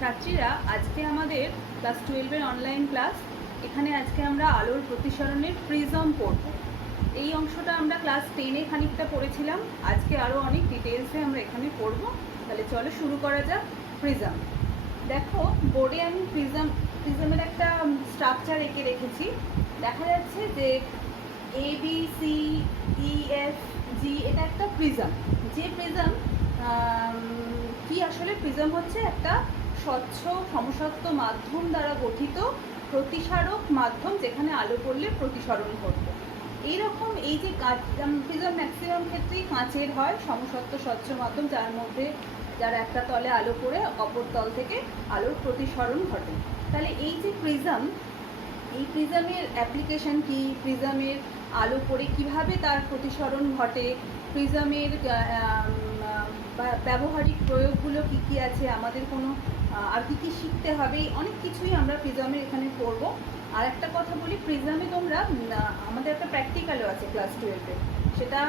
ছাত্রীরা, আজকে আমাদের ক্লাস 12-এর অনলাইন ক্লাস। এখানে আজকে আমরা আলোর প্রতিসরণের প্রিজম পড়ব। এই অংশটা আমরা ক্লাস 10-এ খানিকটা পড়েছিলাম, আজকে আরও অনেক ডিটেলসে আমরা এখানে পড়ব। তাহলে চলো শুরু করা যাক। প্রিজম, দেখো বোর্ডে আমি প্রিজমের একটা স্ট্রাকচার এঁকে রেখেছি। দেখা যাচ্ছে যে ABCEFG এটা একটা প্রিজম। যে প্রিজম কি আসলে প্রিজম হচ্ছে একটা স্বচ্ছ সমসত্ব মাধ্যম দ্বারা গঠিত প্রতিসারক মাধ্যম, যেখানে আলো পড়লে প্রতিসরণ ঘটবে। এইরকম এই যে প্রিজম ম্যাক্সিমাম ক্ষেত্রেই কাঁচের হয়, সমসত্ব স্বচ্ছ মাধ্যম, যার একটা তলে আলো পড়ে অপর তল থেকে আলোর প্রতিসরণ ঘটে। তাহলে এই যে প্রিজম, এই প্রিজমের অ্যাপ্লিকেশন কি, প্রিজমের আলো পড়ে কিভাবে তার প্রতিসরণ ঘটে, প্রিজমের ব্যবহারিক প্রয়োগগুলো কি কি আছে, আমাদের কোনো আর কি কি শিখতে হবে, অনেক কিছুই আমরা প্রিজমের এখানে পড়ব। আর একটা কথা বলি, প্রিজমে তোমরা আমাদের একটা প্র্যাকটিক্যালও আছে ক্লাস 12-এ, সেটা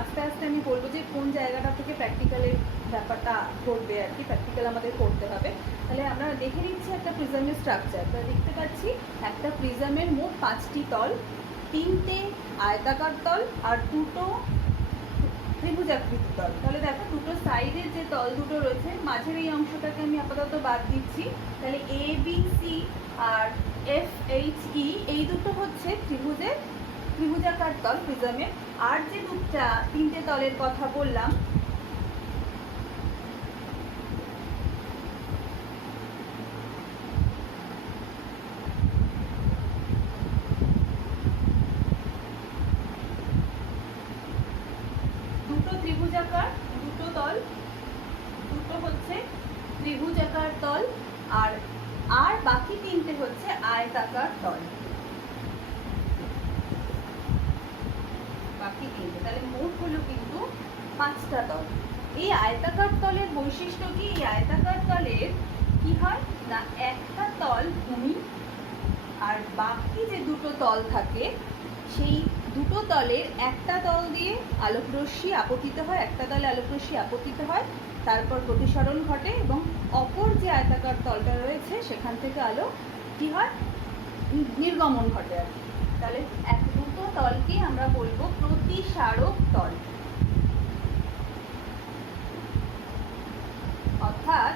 আস্তে আস্তে আমি বলবো যে কোন জায়গাটা থেকে প্র্যাকটিক্যালের ব্যাপারটা ঘটবে আর কি, প্র্যাকটিক্যাল আমাদের করতে হবে। তাহলে আমরা দেখে নিচ্ছি একটা প্রিজমের স্ট্রাকচার। তাহলে দেখতে পাচ্ছি একটা প্রিজমের মোট 5টি তল, 3টে আয়তাকার তল আর 2টো ত্রিভুজাকৃতি তল। তাহলে দেখো দুটো সাইডের যে তল দুটো রয়েছে, মাঝের এই অংশটাকে আমি আপাতত বাদ দিচ্ছি। তাহলে ABC আর FHE এই দুটো হচ্ছে ত্রিভুজাকার তল প্রিজমের। আর যে 3টে তলের কথা বললাম, ত্রিভুজাকার দুটো তল, দুটো হচ্ছে ত্রিভুজাকার তল, আর বাকি 3টে হচ্ছে আয়তাকার তল, বাকি 3টে। তাহলে মোট হলো কিন্তু 5টা তল। এই আয়তাকার তলের বৈশিষ্ট্য কি? এই আয়তাকার তলের কি হয় না, একটা তল ভূমি আর বাকি যে দুটো তল থাকে, সেই দুটো তলের একটা তল দিয়ে আলোকরশ্মি আপতিত হয়, একটা তলে আলোকরশ্মি আপতিত হয়, তারপর প্রতিসরণ ঘটে এবং অপর যে আয়তাকার তলটা রয়েছে সেখান থেকে আলো কি হয়, নির্গমন ঘটে আর কি। তাহলে দুটো তলকে আমরা বলবো প্রতিসারক তল। অর্থাৎ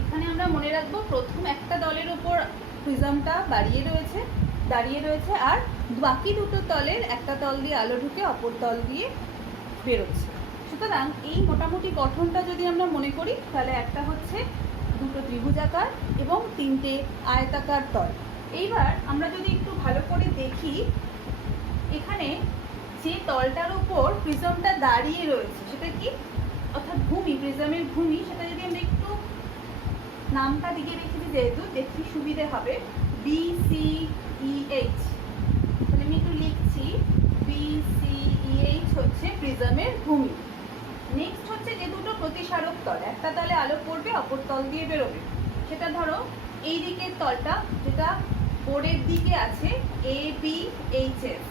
এখানে আমরা মনে রাখবো, প্রথম একটা তলের উপর প্রিজমটা দাঁড়িয়ে রয়েছে আর বাকি দুটো তলের একটা তল দিয়ে আলো ঢুকে অপর তল দিয়ে বেরোচ্ছে। সুতরাং এই মোটামুটি গঠনটা যদি আমরা মনে করি, তাহলে একটা হচ্ছে দুটো ত্রিভুজাকার এবং 3টে আয়তাকার তল। এইবার আমরা যদি একটু ভালো করে দেখি, এখানে যে তলটার উপর প্রিজমটা দাঁড়িয়ে রয়েছে সেটা কি, অর্থাৎ ভূমি, প্রিজমের ভূমি, সেটা যদি আমরা একটু নামটা দিকে রেখেছি যেহেতু দেখতে সুবিধে হবে, BCEH। তাহলে আমি একটু লিখছি, BCEH হচ্ছে প্রিজমের ভূমি। নেক্সট হচ্ছে যে দুটো প্রতিসারক তল, একটা তলে আলো পড়বে অপর তল দিয়ে বেরোবে, সেটা ধরো এই দিকের তলটা যেটা বোর্ডের দিকে আছে ABHF,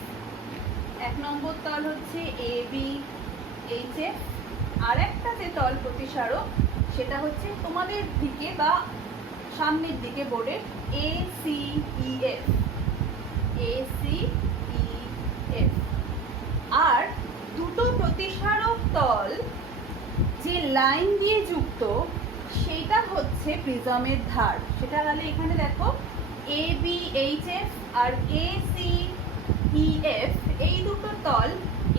1 নম্বর তল হচ্ছে ABHF। আর একটা যে তল প্রতিসারক সেটা হচ্ছে তোমাদের দিকে বা সামনের দিকে বোর্ডের ACEF। আর দুটো প্রতিসারক তল যে লাইন দিয়ে যুক্ত সেটা হচ্ছে প্রিজমের ধার। সেটা তাহলে এখানে দেখো ABHF আর ACEF এই দুটো তল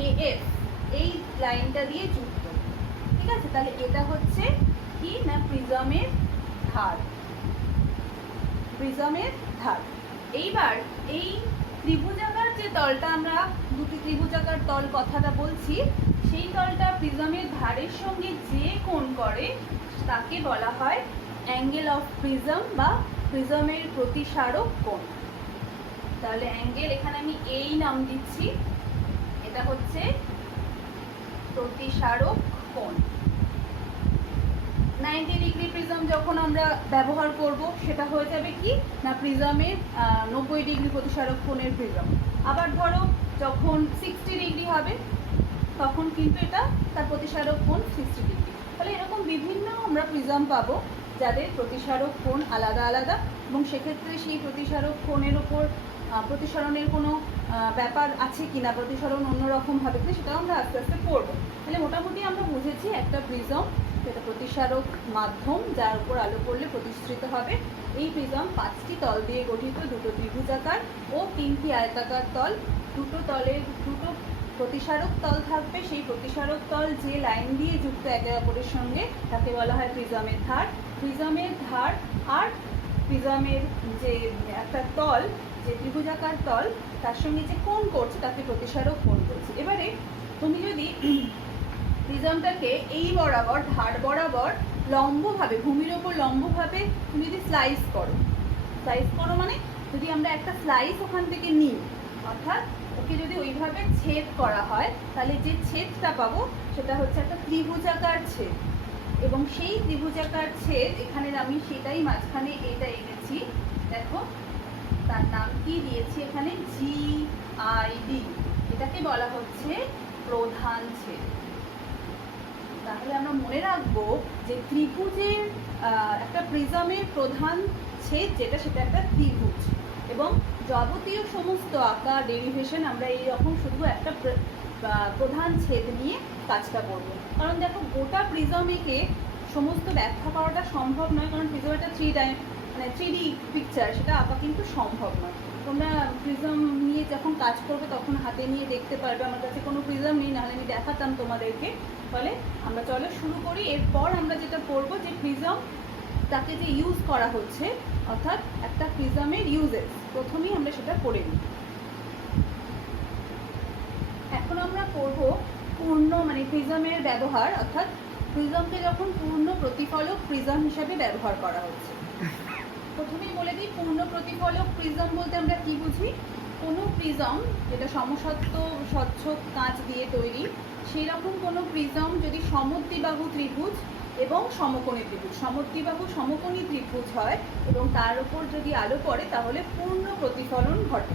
AF এই লাইনটা দিয়ে যুক্ত, ঠিক আছে? তাহলে এটা হচ্ছে কি না, প্রিজমের ধার, প্রিজমের ধার। এইবার এই ত্রিভুজাকার যে তলটা, আমরা দুটি ত্রিভুজাকার তল কথাটা বলছি, সেই তলটা প্রিজমের ধারের সঙ্গে যে কোণ করে তাকে বলা হয় অ্যাঙ্গেল অফ প্রিজম বা প্রিজমের প্রতিসারক কোণ। তাহলে অ্যাঙ্গেল, এখানে আমি এই নাম দিচ্ছি, এটা হচ্ছে প্রতিসারক কোণ। 90 ডিগ্রি প্রিজম যখন আমরা ব্যবহার করব, সেটা হয়ে যাবে কি না, প্রিজমের 90 ডিগ্রি প্রতিসারক কোণের প্রিজম। আবার ধরো যখন 60 ডিগ্রি হবে, তখন কিন্তু এটা তার প্রতিসারক কোণ 60 ডিগ্রি। তাহলে এরকম বিভিন্ন আমরা প্রিজম পাবো, যাদের প্রতিসারক কোণ আলাদা আলাদা, এবং সেক্ষেত্রে সেই প্রতিসারক কোণের ওপর প্রতিসরণের কোনো ব্যাপার আছে কি না, প্রতিসরণ অন্যরকমভাবে কিনা, সেটাও আমরা আস্তে আস্তে পড়বো। তাহলে মোটামুটি আমরা বুঝেছি একটা প্রিজম যেটা প্রতিসারক মাধ্যম, যার উপর আলো পড়লে প্রতিসৃত হবে। এই প্রিজম 5টি তল দিয়ে গঠিত, 2টো ত্রিভুজাকার ও 3টি আয়তাকার তল। দুটো তলের দুটো প্রতিসারক তল থাকবে, সেই প্রতিসারক তল যে লাইন দিয়ে যুক্ত একে অপরের সঙ্গে তাকে বলা হয় প্রিজমের ধার। প্রিজমের ধার আর প্রিজমের যে একটা তল, যে ত্রিভুজাকার তল, তার সঙ্গে যে কোণ করছে তাকে প্রতিসারক কোণ করছে। এবারে তুমি যদি প্রিজমটাকে এই বরাবর, ধার বরাবর লম্বভাবে, ভূমির ওপর লম্বভাবে তুমি যদি স্লাইস করো মানে যদি আমরা একটা স্লাইস ওখান থেকে নিই, অর্থাৎ ওকে যদি ওইভাবে ছেদ করা হয়, তাহলে যে ছেদটা পাবো সেটা হচ্ছে একটা ত্রিভুজাকার ছেদ। এবং সেই ত্রিভুজাকার ছেদ, এখানে আমি সেটাই মাঝখানে এটা এনেছি, দেখো তার নাম কি দিয়েছি এখানে, GID। এটাকে বলা হচ্ছে প্রধান ছেদ। তাহলে আমরা মনে রাখবো যে ত্রিভুজের একটা প্রিজমের প্রধান ছেদ যেটা, সেটা একটা ত্রিভুজ। এবং যাবতীয় সমস্ত আঁকা ডেরিভেশন আমরা এইরকম শুধু একটা প্রধান ছেদ নিয়ে কাজটা করবো। কারণ দেখো গোটা প্রিজমেকে সমস্ত ব্যাখ্যা করাটা সম্ভব নয়, কারণ প্রিজম একটা 3D পিকচার, সেটা আঁকা কিন্তু সম্ভব নয়। তোমরা প্রিজম নিয়ে যখন কাজ করবে তখন হাতে নিয়ে দেখতে পারবে। আমার কাছে কোনো প্রিজম নেই, নাহলে আমি দেখাতাম তোমাদেরকে। ফলে আমরা চলো শুরু করি। এরপর আমরা যেটা পড়বো যে প্রিজম তাকে যে ইউজ করা হচ্ছে, অর্থাৎ একটা প্রিজমের ইউজেস, প্রথমেই আমরা সেটা পড়ে নিই। এখন আমরা পড়বো পূর্ণ প্রিজমের ব্যবহার, অর্থাৎ প্রিজমকে যখন পূর্ণ প্রতিফলক প্রিজম হিসাবে ব্যবহার করা হচ্ছে। প্রথমেই বলে দিই, পূর্ণ প্রতিফলক প্রিজম বলতে আমরা কি বুঝি। কোনো প্রিজম যেটা সমসত্ব স্বচ্ছ কাঁচ দিয়ে তৈরি, সেই রকম কোনো প্রিজম যদি সমদ্বিবাহু ত্রিভুজ এবং সমকোণী ত্রিভুজ, সমদ্বিবাহু সমকোণী ত্রিভুজ হয় এবং তার উপর যদি আলো পড়ে তাহলে পূর্ণ প্রতিফলন ঘটে।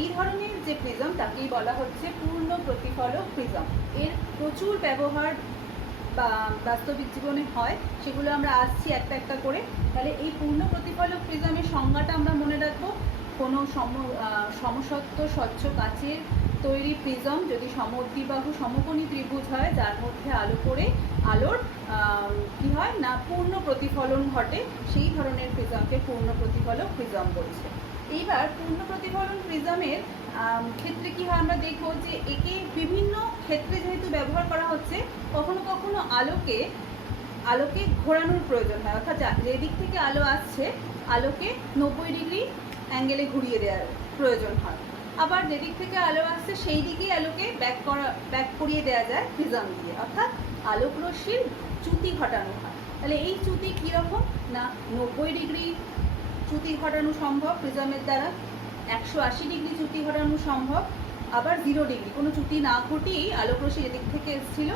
এই ধরনের যে প্রিজম তাকেই বলা হচ্ছে পূর্ণ প্রতিফলক প্রিজম। এর প্রচুর ব্যবহার বা বাস্তবিক জীবনে হয়, সেগুলো আমরা আসছি একটা একটা করে। তাহলে এই পূর্ণ প্রতিফলক প্রিজমের সংজ্ঞাটা আমরা মনে রাখবো। কোনো সমসত্ব স্বচ্ছ কাচের তৈরি প্রিজম যদি সমদ্বিবাহু সমকোণী ত্রিভুজ হয়, যার মধ্যে আলো পড়ে আলোর কি হয় না পূর্ণ প্রতিফলন ঘটে, সেই ধরনের প্রিজমকে পূর্ণ প্রতিফলক প্রিজম বলছে। এইবার পূর্ণ প্রতিফলন প্রিজমের ক্ষেত্রে কি হয় আমরা দেখব যে একে বিভিন্ন ক্ষেত্রে যেহেতু ব্যবহার করা হচ্ছে, কখনো কখনো আলোকে ঘোরানোর প্রয়োজন হয়, অর্থাৎ যে দিক থেকে আলো আসছে আলোকে 90 ডিগ্রি অ্যাঙ্গেলে ঘুরিয়ে দেওয়ার প্রয়োজন হয়। আবার যেদিক থেকে আলো আসছে সেই দিকেই আলোকে ব্যাক করিয়ে দেওয়া যায় প্রিজম দিয়ে, অর্থাৎ আলোক রশ্মির চ্যুতি ঘটানো হয়। তাহলে এই চ্যুতি কীরকম না, 90 ডিগ্রি চ্যুতি ঘটানো সম্ভব প্রিজমের দ্বারা, 180 ডিগ্রি চ্যুতি ঘটানো সম্ভব, আবার 0 ডিগ্রি কোনো চ্যুতি না ঘটিয়েই আলোক রশ্মি যেদিক থেকে এসেছিল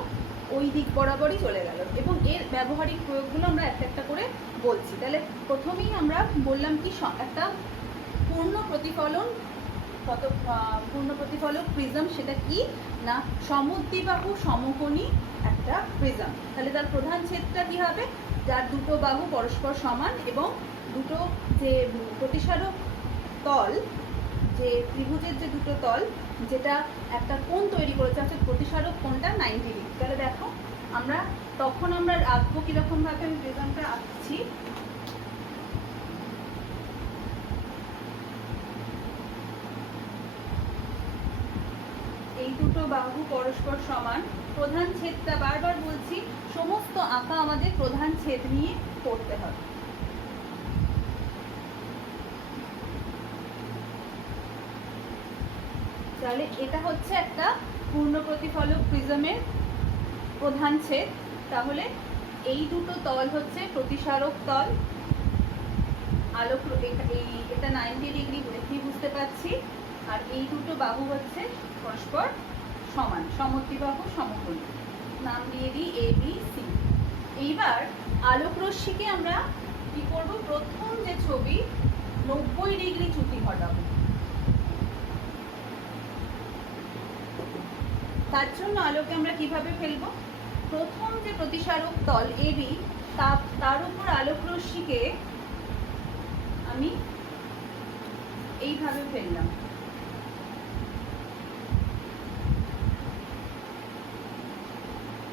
ওই দিক বরাবরই চলে গেল। এবং এর ব্যবহারিক প্রয়োগগুলো আমরা একটা একটা করে বলছি। তাহলে প্রথমেই আমরা বললাম কি একটা পূর্ণ প্রতিফলক প্রিজম, সেটা কি না সমদ্বিবাহু সমকোণী একটা প্রিজম। তাহলে তার প্রধান ছেদটা কি হবে, যার দুটো বাহু পরস্পর সমান এবং দুটো যে প্রতিসারক তল, যে ত্রিভুজের যে দুটো তল, যেটা একটা কোণ তৈরি করেছে, অর্থাৎ প্রতিসারক কোণটা 90 ডিগ্রি। তাহলে দেখো তখন আমরা আঁকবো কীরকমভাবে, আমি প্রিজমটা আঁকছি। এই দুটো বাহু পরস্পর সমান, প্রধান ছেদটা বারবার বলছি, সমস্ত আঁকা আমাদের প্রধান ছেদ নিয়ে করতে হবে। তাহলে এটা হচ্ছে একটা পূর্ণ প্রতিফলক প্রিজমের প্রধান ছেদ। তাহলে এই দুটো তল হচ্ছে প্রতিসারক তল, আলোক এটা 90 ডিগ্রি দেখেই বুঝতে পারছি, আর এই দুটো বাহু হচ্ছে পরস্পর সমান, সমদ্বিবাহু সমকোণী, নাম দিয়ে দিই ABC। এইবার আলোক রশ্মিকে আমরা কি করব, প্রথম যে ছবি 90 ডিগ্রি চ্যুতি ঘটাবো। তার জন্য আলোকে আমরা কিভাবে ফেলবো, প্রথম যে প্রতিসারক তল AB তার উপর আলোক রশ্মিকে আমি এইভাবে ফেললাম।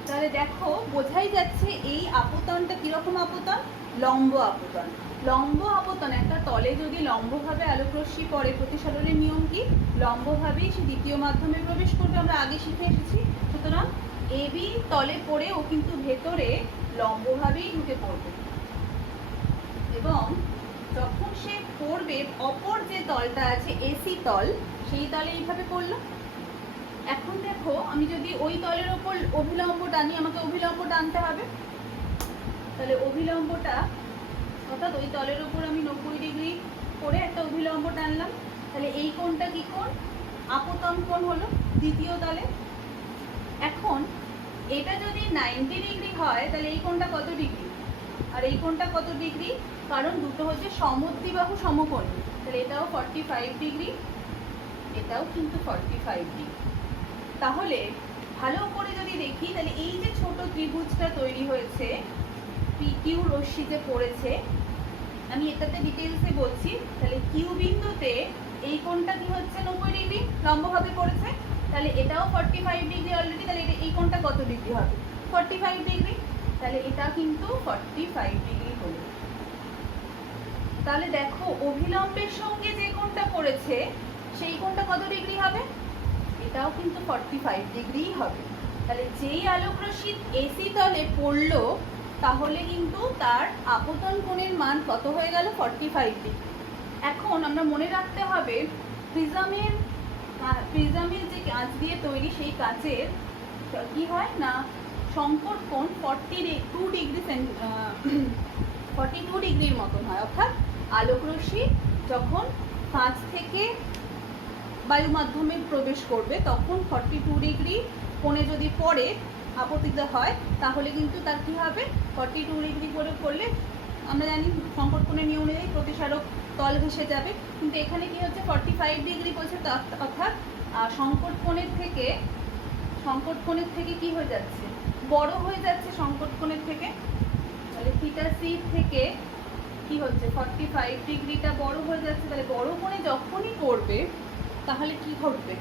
তাহলে দেখো বোঝাই যাচ্ছে এই আপতনটা কিরকম আপতন, লম্ব আপতন। লম্ব আপতন, একটা তলে যদি লম্বভাবে আলোক রশ্মি পড়ে, প্রতিসরণের নিয়ম কি, লম্বভাবেই সে দ্বিতীয় মাধ্যমে প্রবেশ করবে, আমরা আগে শিখে এসেছি। সুতরাং এবি তলে পড়ে ও কিন্তু ভেতরে লম্বভাবেই ঢুকে পড়বে, এবং যখন সে পড়বে অপর যে তলটা আছে এসি তল, সেই তলে এইভাবে পড়লো। এখন দেখো আমি যদি ওই তলের ওপর অভিলম্ব টানি, আমাকে অভিলম্ব টানতে হবে, তাহলে অভিলম্বটা অর্থাৎ ওই তলের ওপর আমি 90 ডিগ্রি করে একটা অভিলম্ব টানলাম, তাহলে এই কোণটা কি কোণ, আপতন কোণ হলো দ্বিতীয় তলে। এখন এটা যদি 90 ডিগ্রি হয় তাহলে এই কোণটা কত ডিগ্রি আর এই কোণটা কত ডিগ্রি, কারণ দুটো হচ্ছে সমদ্বিবাহু সমকোণী, তাহলে এটাও 45 ডিগ্রি, এটাও কিন্তু 45 ডিগ্রি। তাহলে ভালো করে যদি দেখি, তাহলে এই যে ছোট ত্রিভুজটা তৈরি হয়েছে, পিকিউ রশ্মিতে পড়েছে, আমি এটাতে ডিটেলসে বলছি। তাহলে কিউ বিন্দুতে এই কোণটা কি হচ্ছে 90 ডিগ্রি লম্বভাবে পড়েছে, তাহলে এটাও 45 ডিগ্রি অলরেডি, তাহলে এই কোণটা কত ডিগ্রি হবে, 45 ডিগ্রি, তাহলে এটা কিন্তু 45 ডিগ্রি হলো। তাহলে দেখো অভিলম্বের সঙ্গে যে কোণটা পড়েছে সেই কোণটা কত ডিগ্রি হবে, এটাও কিন্তু 45 ডিগ্রি হবে। তাহলে যেই আলোক রশ্মি এসি তলে পড়লো তাহলে কিন্তু তার আপতন কোণের মান কত হয়ে গেল, 45 ডিগ্রি। এখন আমরা মনে রাখতে হবে প্রিজমের যে কাঁচ দিয়ে তৈরি, সেই কাঁচের কি হয় না, সংকট কোণ 42 ডিগ্রির মতন হয়। অর্থাৎ আলোক রশ্মি যখন কাঁচ থেকে বায়ু মাধ্যমে প্রবেশ করবে তখন 42 ডিগ্রি কোণে যদি পড়ে আপতিত হয়, তাহলে কিন্তু তার কি হবে, 42 ডিগ্রি করে করলে আমরা জানি সংকট কোণের নিয়ম অনুযায়ী প্রতিসারক তল ঘেঁষে যাবে, কিন্তু এখানে কি হচ্ছে 45 ডিগ্রি বলছে, অর্থাৎ সংকট কোণের থেকে কি হয়ে যাচ্ছে, বড় হয়ে যাচ্ছে সংকট কোণের থেকে। তাহলে থিটা সি থেকে কি হচ্ছে 45 ডিগ্রিটা বড় হয়ে যাচ্ছে, তাহলে বড় কোণে যখনই পড়বে তাহলে কি ঘটবে,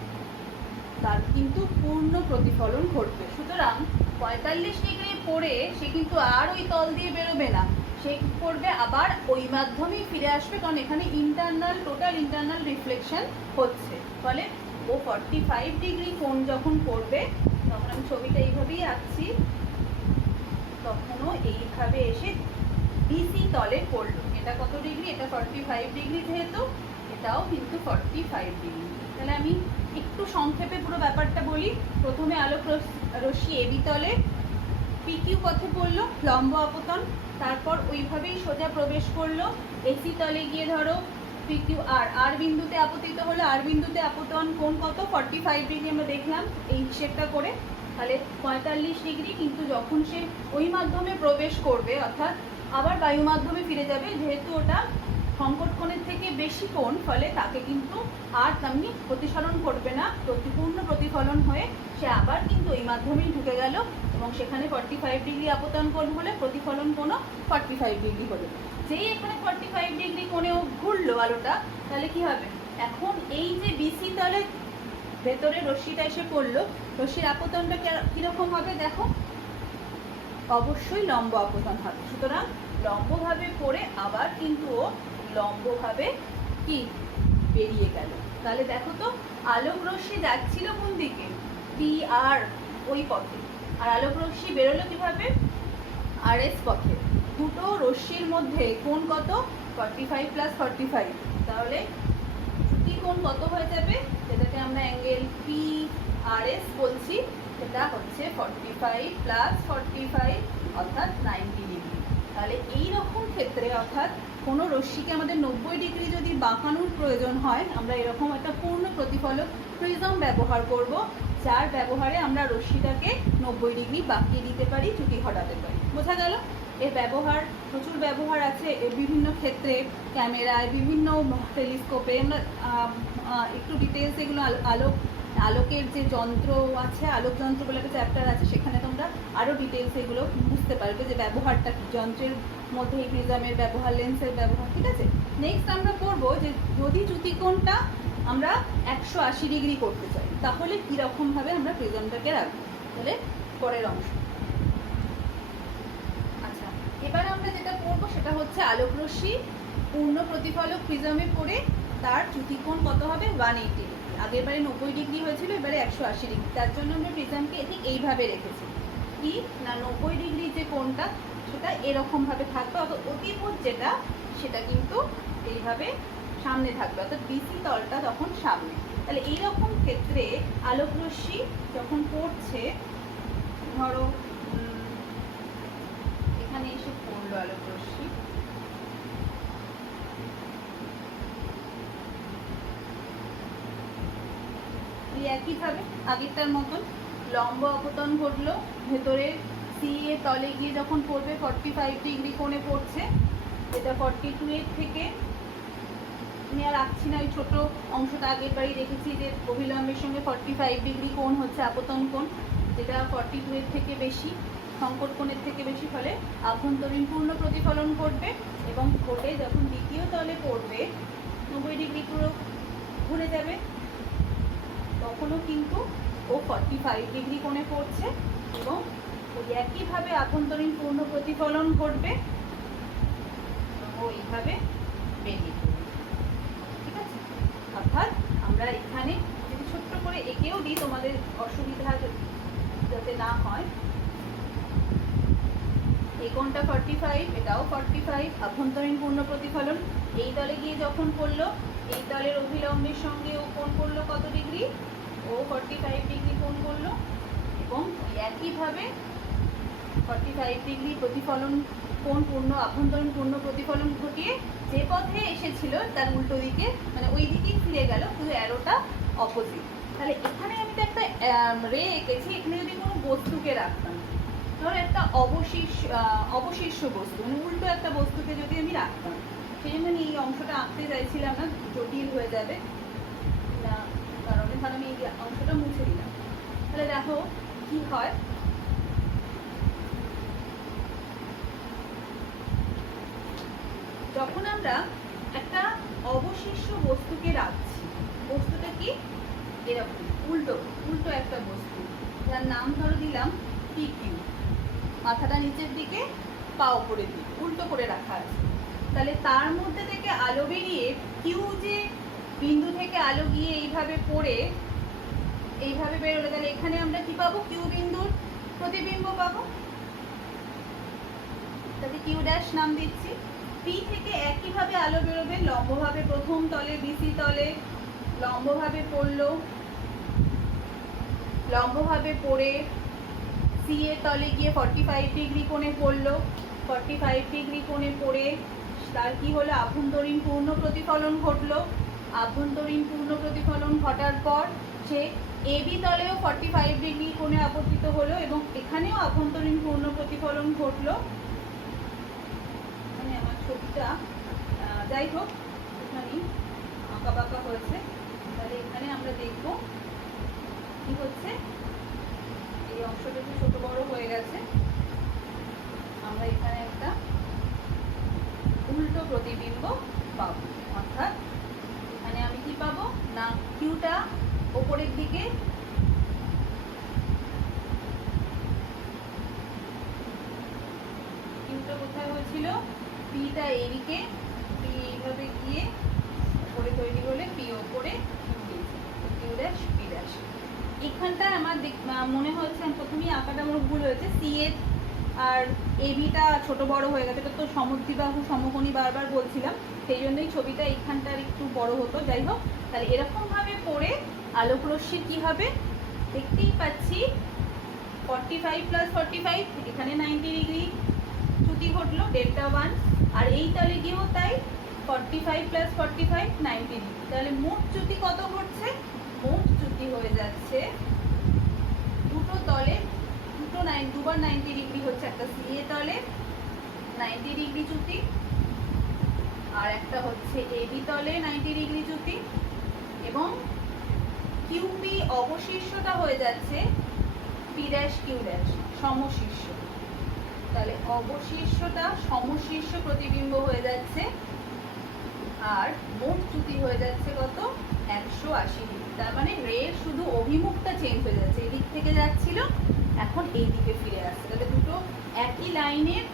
তার কিন্তু পূর্ণ প্রতিফলন ঘটবে। সুতরাং 45 ডিগ্রি পড়ে সে কিন্তু আর ওই তল দিয়ে বেরোবে না, সে করবে আবার ওই মাধ্যমেই ফিরে আসবে, কারণ এখানে টোটাল ইন্টারনাল রিফ্লেকশন হচ্ছে। ফলে ও 45 ডিগ্রি কোণ যখন করবে, তখন আমি ছবিটা এইভাবেই আঁকছি, তখনও এইভাবে এসে বিসি তলে পড়লো। এটা কত ডিগ্রি, এটা 45 ডিগ্রি, যেহেতু এটাও কিন্তু 45 ডিগ্রি। তাহলে আমি একটু সংক্ষেপে পুরো ব্যাপারটা বলি। প্রথমে আলোক রশ্মি এবি তলে পিকিউ পথে পড়লো, লম্ব আপতন, তারপর ওইভাবেই সোজা প্রবেশ করলো এসি তলে গিয়ে ধরো পিকিউ আর বিন্দুতে আপতিত হলো, আর বিন্দুতে আপতন কোণ কত, 45 ডিগ্রি আমরা দেখলাম এই হিসেবটা করে। তাহলে 45 ডিগ্রি, কিন্তু যখন সে ওই মাধ্যমে প্রবেশ করবে অর্থাৎ আবার বায়ু মাধ্যমে ফিরে যাবে, যেহেতু ওটা সংকট কোণের থেকে বেশি কোণ, ফলে তাকে কিন্তু আর তেমনি প্রতিসরণ করবে না, পূর্ণ প্রতিফলন হয়ে সে আবার কিন্তু এই মাধ্যমেই ঢুকে গেল, এবং সেখানে 45 ডিগ্রি আপতন কোণ হলে প্রতিফলন কোণও 45 ডিগ্রি হলো। যেই এখানে 45 ডিগ্রি কোণেও ঘুরলো আলোটা, তাহলে কি হবে, এখন এই যে বিসি তলে ভেতরে রশ্মিটা এসে পড়লো, রশ্মির আপতনটা কিরকম হবে দেখো, অবশ্যই লম্ব আপতন হবে। সুতরাং লম্বভাবে পড়ে আবার কিন্তু ও লম্বভাবে কি বেরিয়ে গেল। তাহলে দেখো তো আলোক রশ্মি যাচ্ছিল কোন দিকে, টি আর ওই পথে, আর আলোক রশ্মি বেরোলো কিভাবে, আর এস পথে। দুটো রশ্মির মধ্যে কোণ কত, 45 + 45, তাহলে ত্রুটি কোণ কত হয়ে যাবে, যেটাকে আমরা অ্যাঙ্গেল পি আর এস বলছি, সেটা হচ্ছে 45 + 45 অর্থাৎ 90 ডিগ্রি। তাহলে এই রকম ক্ষেত্রে অর্থাৎ কোনো রশ্মিকে আমাদের 90 ডিগ্রি যদি বাঁকানোর প্রয়োজন হয়, আমরা এরকম একটা পূর্ণ প্রতিফলক প্রিজম ব্যবহার করব, যার ব্যবহারে আমরা রশ্মিটাকে 90 ডিগ্রি বাঁকিয়ে দিতে পারি, ত্রুটি ঘটাতে পারি। বোঝা গেল? এর ব্যবহার প্রচুর ব্যবহার আছে বিভিন্ন ক্ষেত্রে, ক্যামেরায়, বিভিন্ন টেলিস্কোপে। আমরা একটু ডিটেলস এগুলো আলোকের যে যন্ত্র আছে, আলোক যন্ত্র বলে একটা চ্যাপ্টার আছে, সেখানে তোমরা আরও ডিটেলস এগুলো বুঝতে পারবে যে ব্যবহারটা কি, যন্ত্রের মধ্যে এই প্রিজমের ব্যবহার, লেন্সের ব্যবহার। ঠিক আছে, নেক্সট আমরা করবো যে যদি চ্যুতিকোণটা আমরা 180 ডিগ্রি করতে চাই তাহলে কীরকমভাবে আমরা প্রিজমটাকে রাখবো। তাহলে পরের অংশ। আচ্ছা, এবার আমরা যেটা করবো সেটা হচ্ছে আলোকরশ্মি পূর্ণ প্রতিফলক প্রিজমে পড়ে তার চ্যুতিকোণ কত হবে 180 ডিগ্রি। আগের বারে 90 ডিগ্রি হয়েছিল, এবারে 180 ডিগ্রি। তার জন্য আমরা প্রিজমকে ঠিক এইভাবে রেখেছি, কি না 90 ডিগ্রি যে কোণটা সেটা এরকমভাবে থাকবে, অর্থাৎ অতিভুজ যেটা সেটা কিন্তু এইভাবে সামনে থাকবে, অর্থাৎ বিসি তলটা তখন সামনে। তাহলে এইরকম ক্ষেত্রে আলোকরশ্মি যখন পড়ছে, ধরো এখানে এসে পড়লো আলোকরশ্মি, একইভাবে আগেরটার মতন লম্ব আপতন ঘটলো, ভেতরে সি এর তলে গিয়ে যখন পড়বে 45 ডিগ্রি কোণে পড়ছে। এটা 42 থেকে আমি আর রাখছি না, ওই ছোটো অংশটা আগের বারই দেখেছি যে অভিলম্বের সঙ্গে 45 ডিগ্রি কোণ হচ্ছে আপতন কোণ, যেটা 42 থেকে বেশি, সংকট কোণের থেকে বেশি, ফলে আভ্যন্তরীণ পূর্ণ প্রতিফলন ঘটবে এবং ঘটে যখন দ্বিতীয় তলে পড়বে 90 ডিগ্রি পুরো ঘুরে যাবে, তখনও কিন্তু ও 45 ডিগ্রি কোণে পড়ছে এবং ওই একইভাবে আভ্যন্তরীণ পূর্ণ প্রতিফলন ঘটবে ও এইভাবে বেরিয়ে পড়বে। ঠিক আছে, অর্থাৎ আমরা এখানে যদি ছোট্ট করে এঁকেও দিই তোমাদের অসুবিধা যাতে না হয়, এই কোণটা 45, এটাও 45, আভ্যন্তরীণ পূর্ণ প্রতিফলন। এই তলে গিয়ে যখন পড়লো, এই তলের অভিলম্বের সঙ্গে ও কোণ করলো কত ডিগ্রি, ও 45 ডিগ্রি কোণ করলো এবং একইভাবে 45 ডিগ্রি প্রতিফলন কোণ পূর্ণ আভ্যন্তরীণ পূর্ণ প্রতিফলন ঘটিয়ে যে পথে এসেছিল তার উল্টো দিকে, মানে ওই দিকেই ফিরে গেল, শুধু অ্যারোটা অপোজিট। তাহলে এখানে আমি তো একটা রে এঁকেছি, এখানে যদি কোনো বস্তুকে রাখতাম, ধরো একটা অবশিষ্ট বস্তু, মানে উল্টো একটা বস্তুকে যদি আমি রাখতাম, সেই জন্য আমি এই অংশটা আঁকতে চাইছিলাম না, জটিল হয়ে যাবে না কারণে, তাহলে আমি এই অংশটা মুছে দিলাম। তাহলে দেখো কি হয়, যখন আমরা একটা অবশিষ্ট বস্তুকে রাখছি, বস্তুটা কি এরকম উল্টো উল্টো একটা বস্তু, যার নাম ধরো দিলাম পি কিউ, মাথাটা নিচের দিকে পা ওপরের দিকে উল্টো করে রাখা আছে। তাহলে তার মধ্যে থেকে আলো বেরিয়ে কিউ যে বিন্দু থেকে আলো গিয়ে এইভাবে পড়ে এইভাবে বেরোলে, তাহলে এখানে আমরা কি পাবো, কিউ বিন্দুর প্রতিবিম্ব পাবো, তাতে কিউ ড্যাশ নাম দিচ্ছি। পি থেকে একইভাবে আলো বেরোবে লম্বভাবে, প্রথম তলে বিসি তলে লম্বভাবে পড়লো, লম্বভাবে পড়ে সি এর তলে গিয়ে 45 ডিগ্রি কোণে পড়লো, 45 ডিগ্রি কোণে পড়ে তার কি হলো, আভ্যন্তরীণ পূর্ণ প্রতিফলন ঘটলো। আভ্যন্তরীণ পূর্ণ প্রতিফলন ঘটার পর সে এবি তলেও 45 ডিগ্রি কোণে আপতিত হলো এবং এখানেও আভ্যন্তরীণ পূর্ণ প্রতিফলন ঘটলো। মানে আমার ছবিটা যাই হোক এখানে আঁকা বাঁকা হয়েছে, তাহলে এখানে আমরা দেখব কি হচ্ছে, এই অংশটা একটু ছোট বড় হয়ে গেছে, আমরা এখানে একটা উল্টো প্রতিবিম্ব পাবো, অর্থাৎ এখানে আমি কি পাবো না কিউটা ওপরের দিকে, কিউটা কোথায় হয়েছিল, পিটা এদিকে, পি এইভাবে গিয়ে ওপরে তৈরি হলে পি ওপরে, কিউ ড্যাশ পি ড্যাশ। এখানটায় আমার মনে হয়েছে প্রথমেই আঁকাটা আমার ভুল হয়েছে, সি এর আর এবিটা ছোট বড় হয়ে গেছে, এটা তো সমদ্বিবাহু সমকোণী বারবার বলছিলাম, সেই জন্যই ছবিটা এইখানটার একটু বড় হতো। যাই হোক, তাহলে এরকমভাবে পড়ে আলোকরশ্মির কী হবে দেখতেই পাচ্ছি, 45 + 45, এখানে 90 ডিগ্রি চ্যুতি ঘটলো ডেল্টা 1, আর এই তলে গিয়েও তাই 45 + 45 90 ডিগ্রি। তাহলে মোট চ্যুতি কত ঘটছে, মোট চ্যুতি হয়ে যাচ্ছে দুটো তলে দুবার 90 ডিগ্রি হচ্ছে, একটা সি এ তলে 90 ডিগ্রি চ্যুতি আর একটা হচ্ছে এবি তলে 90 ডিগ্রি চ্যুতি, এবং কিউপি অবশিষ্টটা হয়ে যাচ্ছে পি ড্যাশ কিউ ড্যাশ সমশীর্ষ। তাহলে অবশিষ্টটা সমশীর্ষ প্রতিবিম্ব হয়ে যাচ্ছে, আর মোট চ্যুতি হয়ে যাচ্ছে কত 180 ডিগ্রি। তার মানে রের শুধু অভিমুখটা চেঞ্জ হয়ে যাচ্ছে, এদিক থেকে যাচ্ছিল এখন এই দিকে ফিরে আসছে। তাহলে দুটো একই লাইনের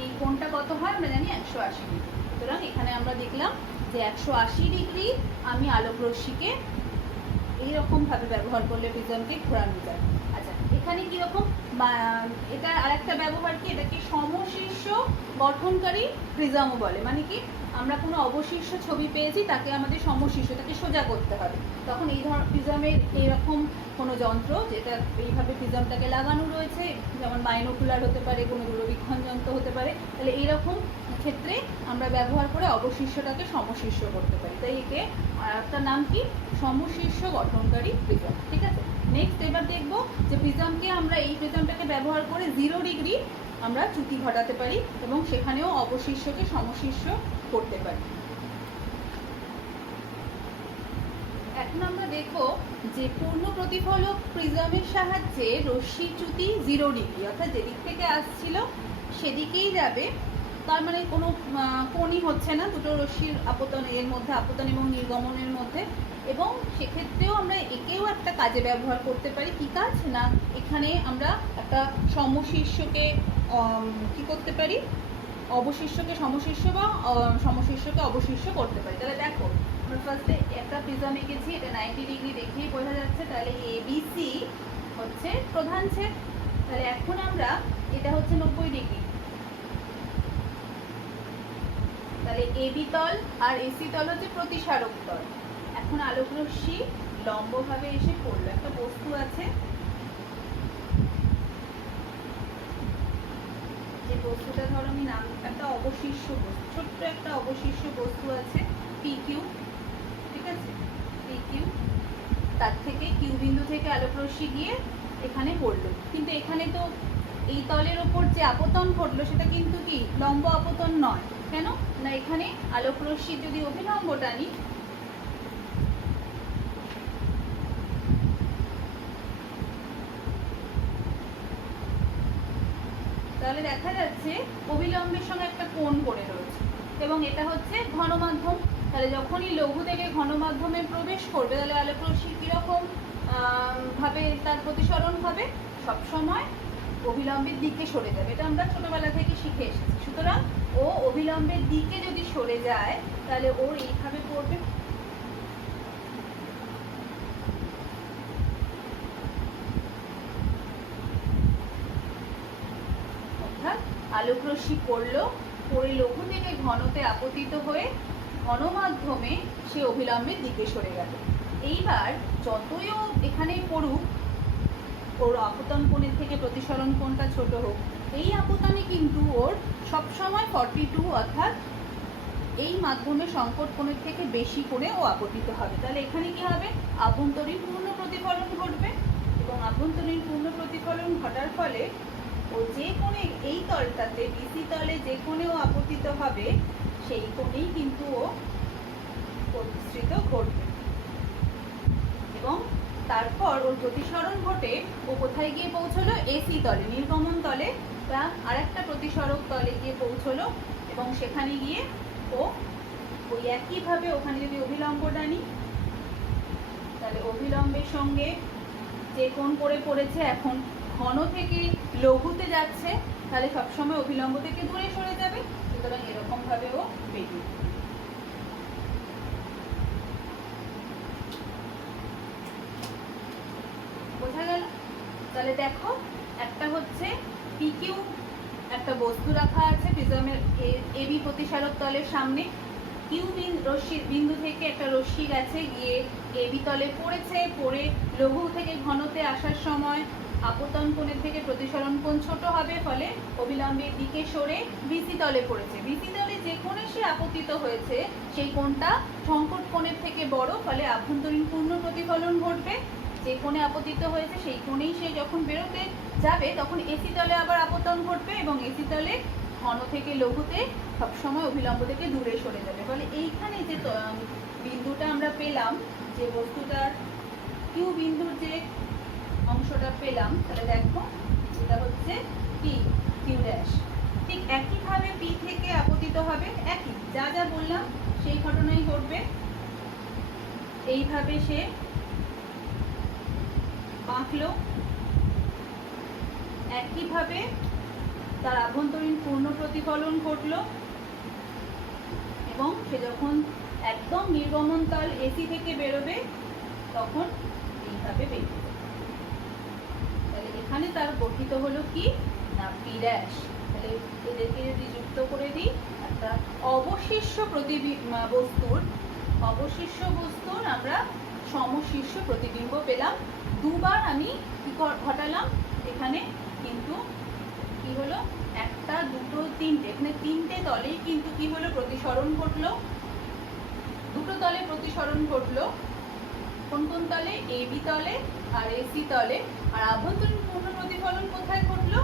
এই কোণটা কত হয় আমরা জানি 180 ডিগ্রি। সুতরাং এখানে আমরা দেখলাম যে 180 ডিগ্রি আমি আলোক রশ্মিকে এইরকম ভাবে ব্যবহার করলে প্রিজমকে ঘোরানো যায়। আচ্ছা, এখানে কিরকম এটা আরেকটা ব্যবহার কি, এটাকে সমশীর্ষ গঠনকারী প্রিজমও বলে। মানে কি, আমরা কোনো অবশিষ্ট ছবি পেয়েছি, তাকে আমাদের সমশীর্ষ, তাকে সোজা করতে হবে। তখন এই ধরনের প্রিজমের এইরকম কোনো যন্ত্র যেটা এইভাবে প্রিজমটাকে লাগানো রয়েছে, যেমন বাইনোকুলার হতে পারে, কোনো দূরবীক্ষণ যন্ত্র হতে পারে, তাহলে এইরকম ক্ষেত্রে আমরা ব্যবহার করে অবশিষ্টটাকে সমশীর্ষ করতে পারি। তাই একে আরেকটা নাম কি, সমশীর্ষ গঠনকারী প্রিজম। ঠিক আছে, নেক্সট এবার দেখব যে প্রিজমকে আমরা এই প্রিজমটাকে ব্যবহার করে 0 ডিগ্রি আমরা চ্যুতি ঘটাতে পারি এবং সেখানেও অবশিষ্টকে সমশীর্ষ করতে পারি। এখন আমরা দেখব যে পূর্ণ প্রতিফলক প্রিজমের সাহায্যে রশ্মির চ্যুতি 0 ডিগ্রি, অর্থাৎ যেদিক থেকে আসছিল সেদিকেই যাবে। তার মানে কোনো কোণই হচ্ছে না দুটো রশ্মির আপতন, এর মধ্যে আপতন এবং নির্গমনের মধ্যে। এবং সেক্ষেত্রেও আমরা একেও একটা কাজে ব্যবহার করতে পারি। কি কাজ না, এখানে আমরা একটা সমশীর্ষকে কি করতে পারি, অবশিষ্টকে সমশীর্ষ বা সমশীর্ষকে অবশিষ্ট করতে পারি। তাহলে দেখো, আমরা ফার্স্টে একটা প্রিজম এঁকেছি, এটা 90 ডিগ্রি দেখেই বোঝা যাচ্ছে। তাহলে এবিসি হচ্ছে প্রধান ছেদ। তাহলে এখন আমরা, এটা হচ্ছে 90 ডিগ্রি, তাহলে এবি তল আর এসি তল হচ্ছে প্রতিসারক তল। এখন আলোক রশ্মি লম্বভাবে এসে পড়লো, একটা বস্তু আছে, যে বস্তুটা ধরো আমি নাম, একটা অবশিষ্ট বস্তু, ছোট্ট একটা অবশিষ্ট বস্তু আছে পি কিউ। ঠিক আছে, পি কিউ, তার থেকে কিউ বিন্দু থেকে আলোক রশ্মি গিয়ে এখানে পড়লো। কিন্তু এখানে তো এই তলের ওপর যে আপতন ঘটলো সেটা কিন্তু কি লম্ব আপতন নয়। কেন না, এখানে আলোক রশ্মি যদি অভিলম্ব টানি, তাহলে দেখা যাচ্ছে অবিলম্বের সঙ্গে একটা কোণ পড়ে রয়েছে এবং এটা হচ্ছে ঘনমাধ্যম। তাহলে যখনই লঘু থেকে ঘনমাধ্যমে প্রবেশ করবে, তাহলে আলোক রশ্মি কীরকম ভাবে তার প্রতিসরণ হবে, সবসময় অবিলম্বের দিকে সরে যাবে। এটা আমরা ছোটবেলা থেকে শিখে এসেছি। সুতরাং ও অবিলম্বের দিকে যদি সরে যায় তাহলে ওর এইভাবে পড়বে। আলোক রশ্মি পড়লো, পড়ে লঘু থেকে ঘনতে আপতিত হয়ে ঘনমাধ্যমে সে অভিলম্বের দিকে সরে গেল। এইবার যতই ও এখানে পড়ুক, ওর আপতন কোণের থেকে প্রতিসরণ কোণটা ছোট হোক, এই আপতনে কিন্তু ওর সবসময় 42, অর্থাৎ এই মাধ্যমে সংকট কোণের থেকে বেশি করে ও আপতিত হবে। তাহলে এখানে কি হবে, আভ্যন্তরীণ পূর্ণ প্রতিফলন ঘটবে এবং আভ্যন্তরীণ পূর্ণ প্রতিফলন ঘটার ফলে ও যে কোণে, এই তলটাতে বিসি তলে যে কোণেও আপতিত হবে সেই কোণেই কিন্তু ও প্রতিসৃত ঘটবে। এবং তারপর ওর প্রতিসরণ ঘটে ও কোথায় গিয়ে পৌঁছলো, এসি তলে, নির্গমন তলে বা আরেকটা প্রতিসরক তলে গিয়ে পৌঁছলো। এবং সেখানে গিয়ে ও ওই একইভাবে ওখানে যদি অভিলম্ব টানি, তাহলে অভিলম্বের সঙ্গে যে কোণ করে পড়েছে, এখন ঘন থেকে লঘুতে যাচ্ছে, তাহলে সবসময় অভিলম্ব থেকে দূরে সরে যাবে। সুতরাং এরকম ভাবে ও বেরিয়ে বোঝা গেল। তাহলে দেখো, একটা হচ্ছে পিকিউ, একটা বস্তু রাখা আছে প্রিজমের এবি প্রতিসারক তলের সামনে। কিউ রশ্মি বিন্দু থেকে একটা রশ্মি গেছে, গিয়ে এবি তলে পড়েছে, পড়ে লঘু থেকে ঘনতে আসার সময় আপতন কোণের থেকে প্রতিসরণ কোণ ছোট হবে, ফলে অবিলম্বের দিকে সরে বিসি তলে পড়েছে। বিসি তলে যে কোণে সে আপতিত হয়েছে সেই কোণটা সংকট কোণের থেকে বড়, ফলে আভ্যন্তরীণ পূর্ণ প্রতিফলন ঘটবে। যে কোণে আপতিত হয়েছে সেই কোণেই সে যখন বেরোতে যাবে তখন এসি তলে আবার আপতন ঘটবে এবং এসি তলে ঘন থেকে লঘুতে সবসময় অভিলম্ব থেকে দূরে সরে যাবে। ফলে এইখানে যে বিন্দুটা আমরা পেলাম যে বস্তুটার কিউ বিন্দুর যে অংশটা পেলাম, তাহলে দেখো এটা হচ্ছে পি, কিউ ড্যাশ। ঠিক একইভাবে পি থেকে আপতিত হবে, একই যা যা বললাম সেই ঘটনাই ঘটবে। এইভাবে সে আঁকলো, একইভাবে তার আভ্যন্তরীণ পূর্ণ প্রতিফলন ঘটলো এবং সে যখন একদম নির্গমন তল এসি থেকে বেরোবে তখন এইভাবে বেরিয়ে যাবে। তাহলে এখানে তার গঠিত হলো কি না পি ড্যাশ। তাহলে এদেরকে যদি যুক্ত করে দিই, একটা অবশিষ্ট বস্তুর আমরা সমশীর্ষ প্রতিবিম্ব পেলাম। দুবার আমি কি ঘটালাম এখানে, কিন্তু কি হলো একটা দুটো তিনটে, এখানে তিনটে তলেই কিন্তু কি হলো প্রতিসরণ ঘটলো, দুটো তলে প্রতিসরণ ঘটলো। কোন কোন তলে? এবি তলে আর এসি তলে। আর আভ্যন্তরীণ পূর্ণ প্রতিফলন কোথায় ঘটলো?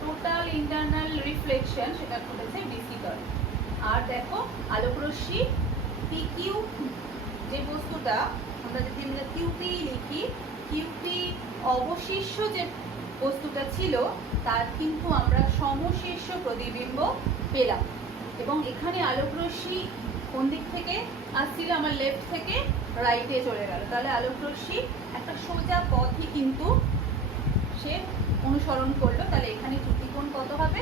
টোটাল ইন্টারনাল রিফ্লেকশন সেটা ঘটেছে বিসি তলে। আর দেখো আলোকরশ্মি পি কিউ, যে বস্তুটা আমরা যদি কিউপি লিখি, কিউপি অবশিষ্ট যে বস্তুটা ছিল তার কিন্তু আমরা সমশীর্ষ প্রতিবিম্ব পেলাম। এবং এখানে আলোকরশ্মি কোন দিক থেকে আসছিল? আমার লেফট থেকে রাইটে চলে গেল। তাহলে আলোকরশ্মি একটা সোজা পথই কিন্তু সে অনুসরণ করলো। তাহলে এখানে ত্রুটিকোণ কত হবে?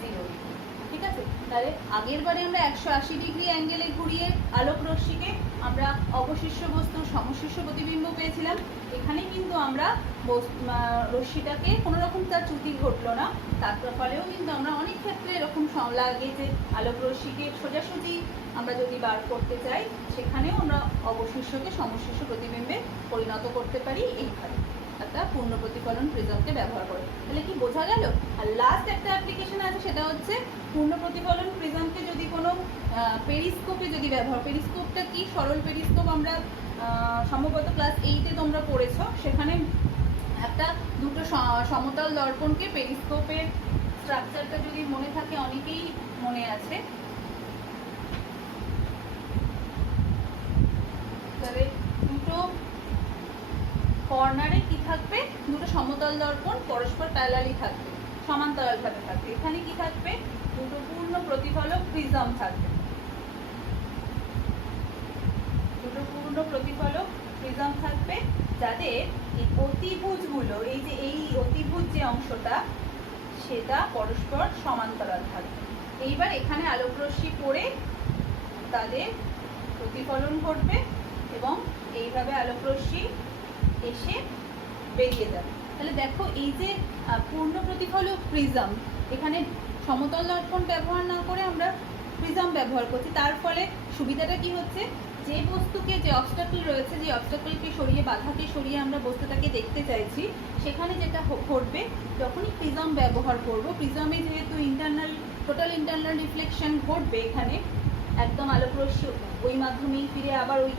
0 ডিগ্রি। ঠিক আছে, তাহলে আগের বারে আমরা 180 ডিগ্রি অ্যাঙ্গেলে ঘুরিয়ে আলোকরশ্মিকে আমরা অবশিষ্ট বস্তুর সমশীর্ষ প্রতিবিম্ব পেয়েছিলাম। এখানে কিন্তু আমরা রশ্মিটাকে কোনো রকম তার ত্রুটি ঘটলো না, তার ফলেও কিন্তু আমরা অনেক ক্ষেত্রে এরকম লাগে যে আলোকরশ্মিকে সোজাসুজি আমরা যদি বার করতে চাই, সেখানেও আমরা অবশিষ্টকে সমশীর্ষ প্রতিবিম্বে পরিণত করতে পারি এইভাবে একটা পূর্ণ প্রতিফলন প্রিজমকে ব্যবহার করে। তাহলে কি বোঝা গেল? আর লাস্ট একটা অ্যাপ্লিকেশন আছে, সেটা হচ্ছে পূর্ণ প্রতিফলন প্রিজমকে যদি কোনো পেরিস্কোপে যদি পেরিস্কোপটা কি, সরল পেরিস্কোপ আমরা সম্ভবত ক্লাস 8-এ তোমরা পড়েছ। সেখানে একটা দুটো সমতল দর্পণকে পেরিস্কোপের স্ট্রাকচারটা যদি মনে থাকে, অনেকেই মনে আছে, তাহলে দুটো কর্নারে কি থাকবে? দুটো সমতল দর্পণ পরস্পর প্যারালালি থাকবে, সমান্তরালভাবে থাকবে। এখানে কি থাকবে? দুটো পূর্ণ প্রতিফলক প্রিজম থাকবে, দুটো পূর্ণ প্রতিফলক প্রিজম থাকবে, যাদের এই অতিভুজগুলো, এই যে এই অতিভুজ যে অংশটা, সেটা পরস্পর সমান্তরাল থাকবে। এইবার এখানে আলোকরশ্মি পড়ে তাদের প্রতিফলন ঘটবে এবং এইভাবে আলোকরশ্মি এসে বেরিয়ে যাবে। তাহলে দেখো এই যে পূর্ণ প্রতিফলক প্রিজম, এখানে সমতল দর্পণ ব্যবহার না করে আমরা প্রিজম ব্যবহার করছি। তার ফলে সুবিধাটা কি হচ্ছে? যে বস্তুকে, যে অবস্টাকল রয়েছে, যে অবস্টাকলকে সরিয়ে, বাধাকে সরিয়ে আমরা বস্তুটাকে দেখতে চাইছি, সেখানে যেটা ঘটবে যখনই প্রিজম ব্যবহার করব, প্রিজমে যেহেতু টোটাল ইন্টারনাল রিফ্লেকশন ঘটবে, এখানে একদম আলোকরশ্মি ওই মাধ্যমেই ফিরে আবার ওই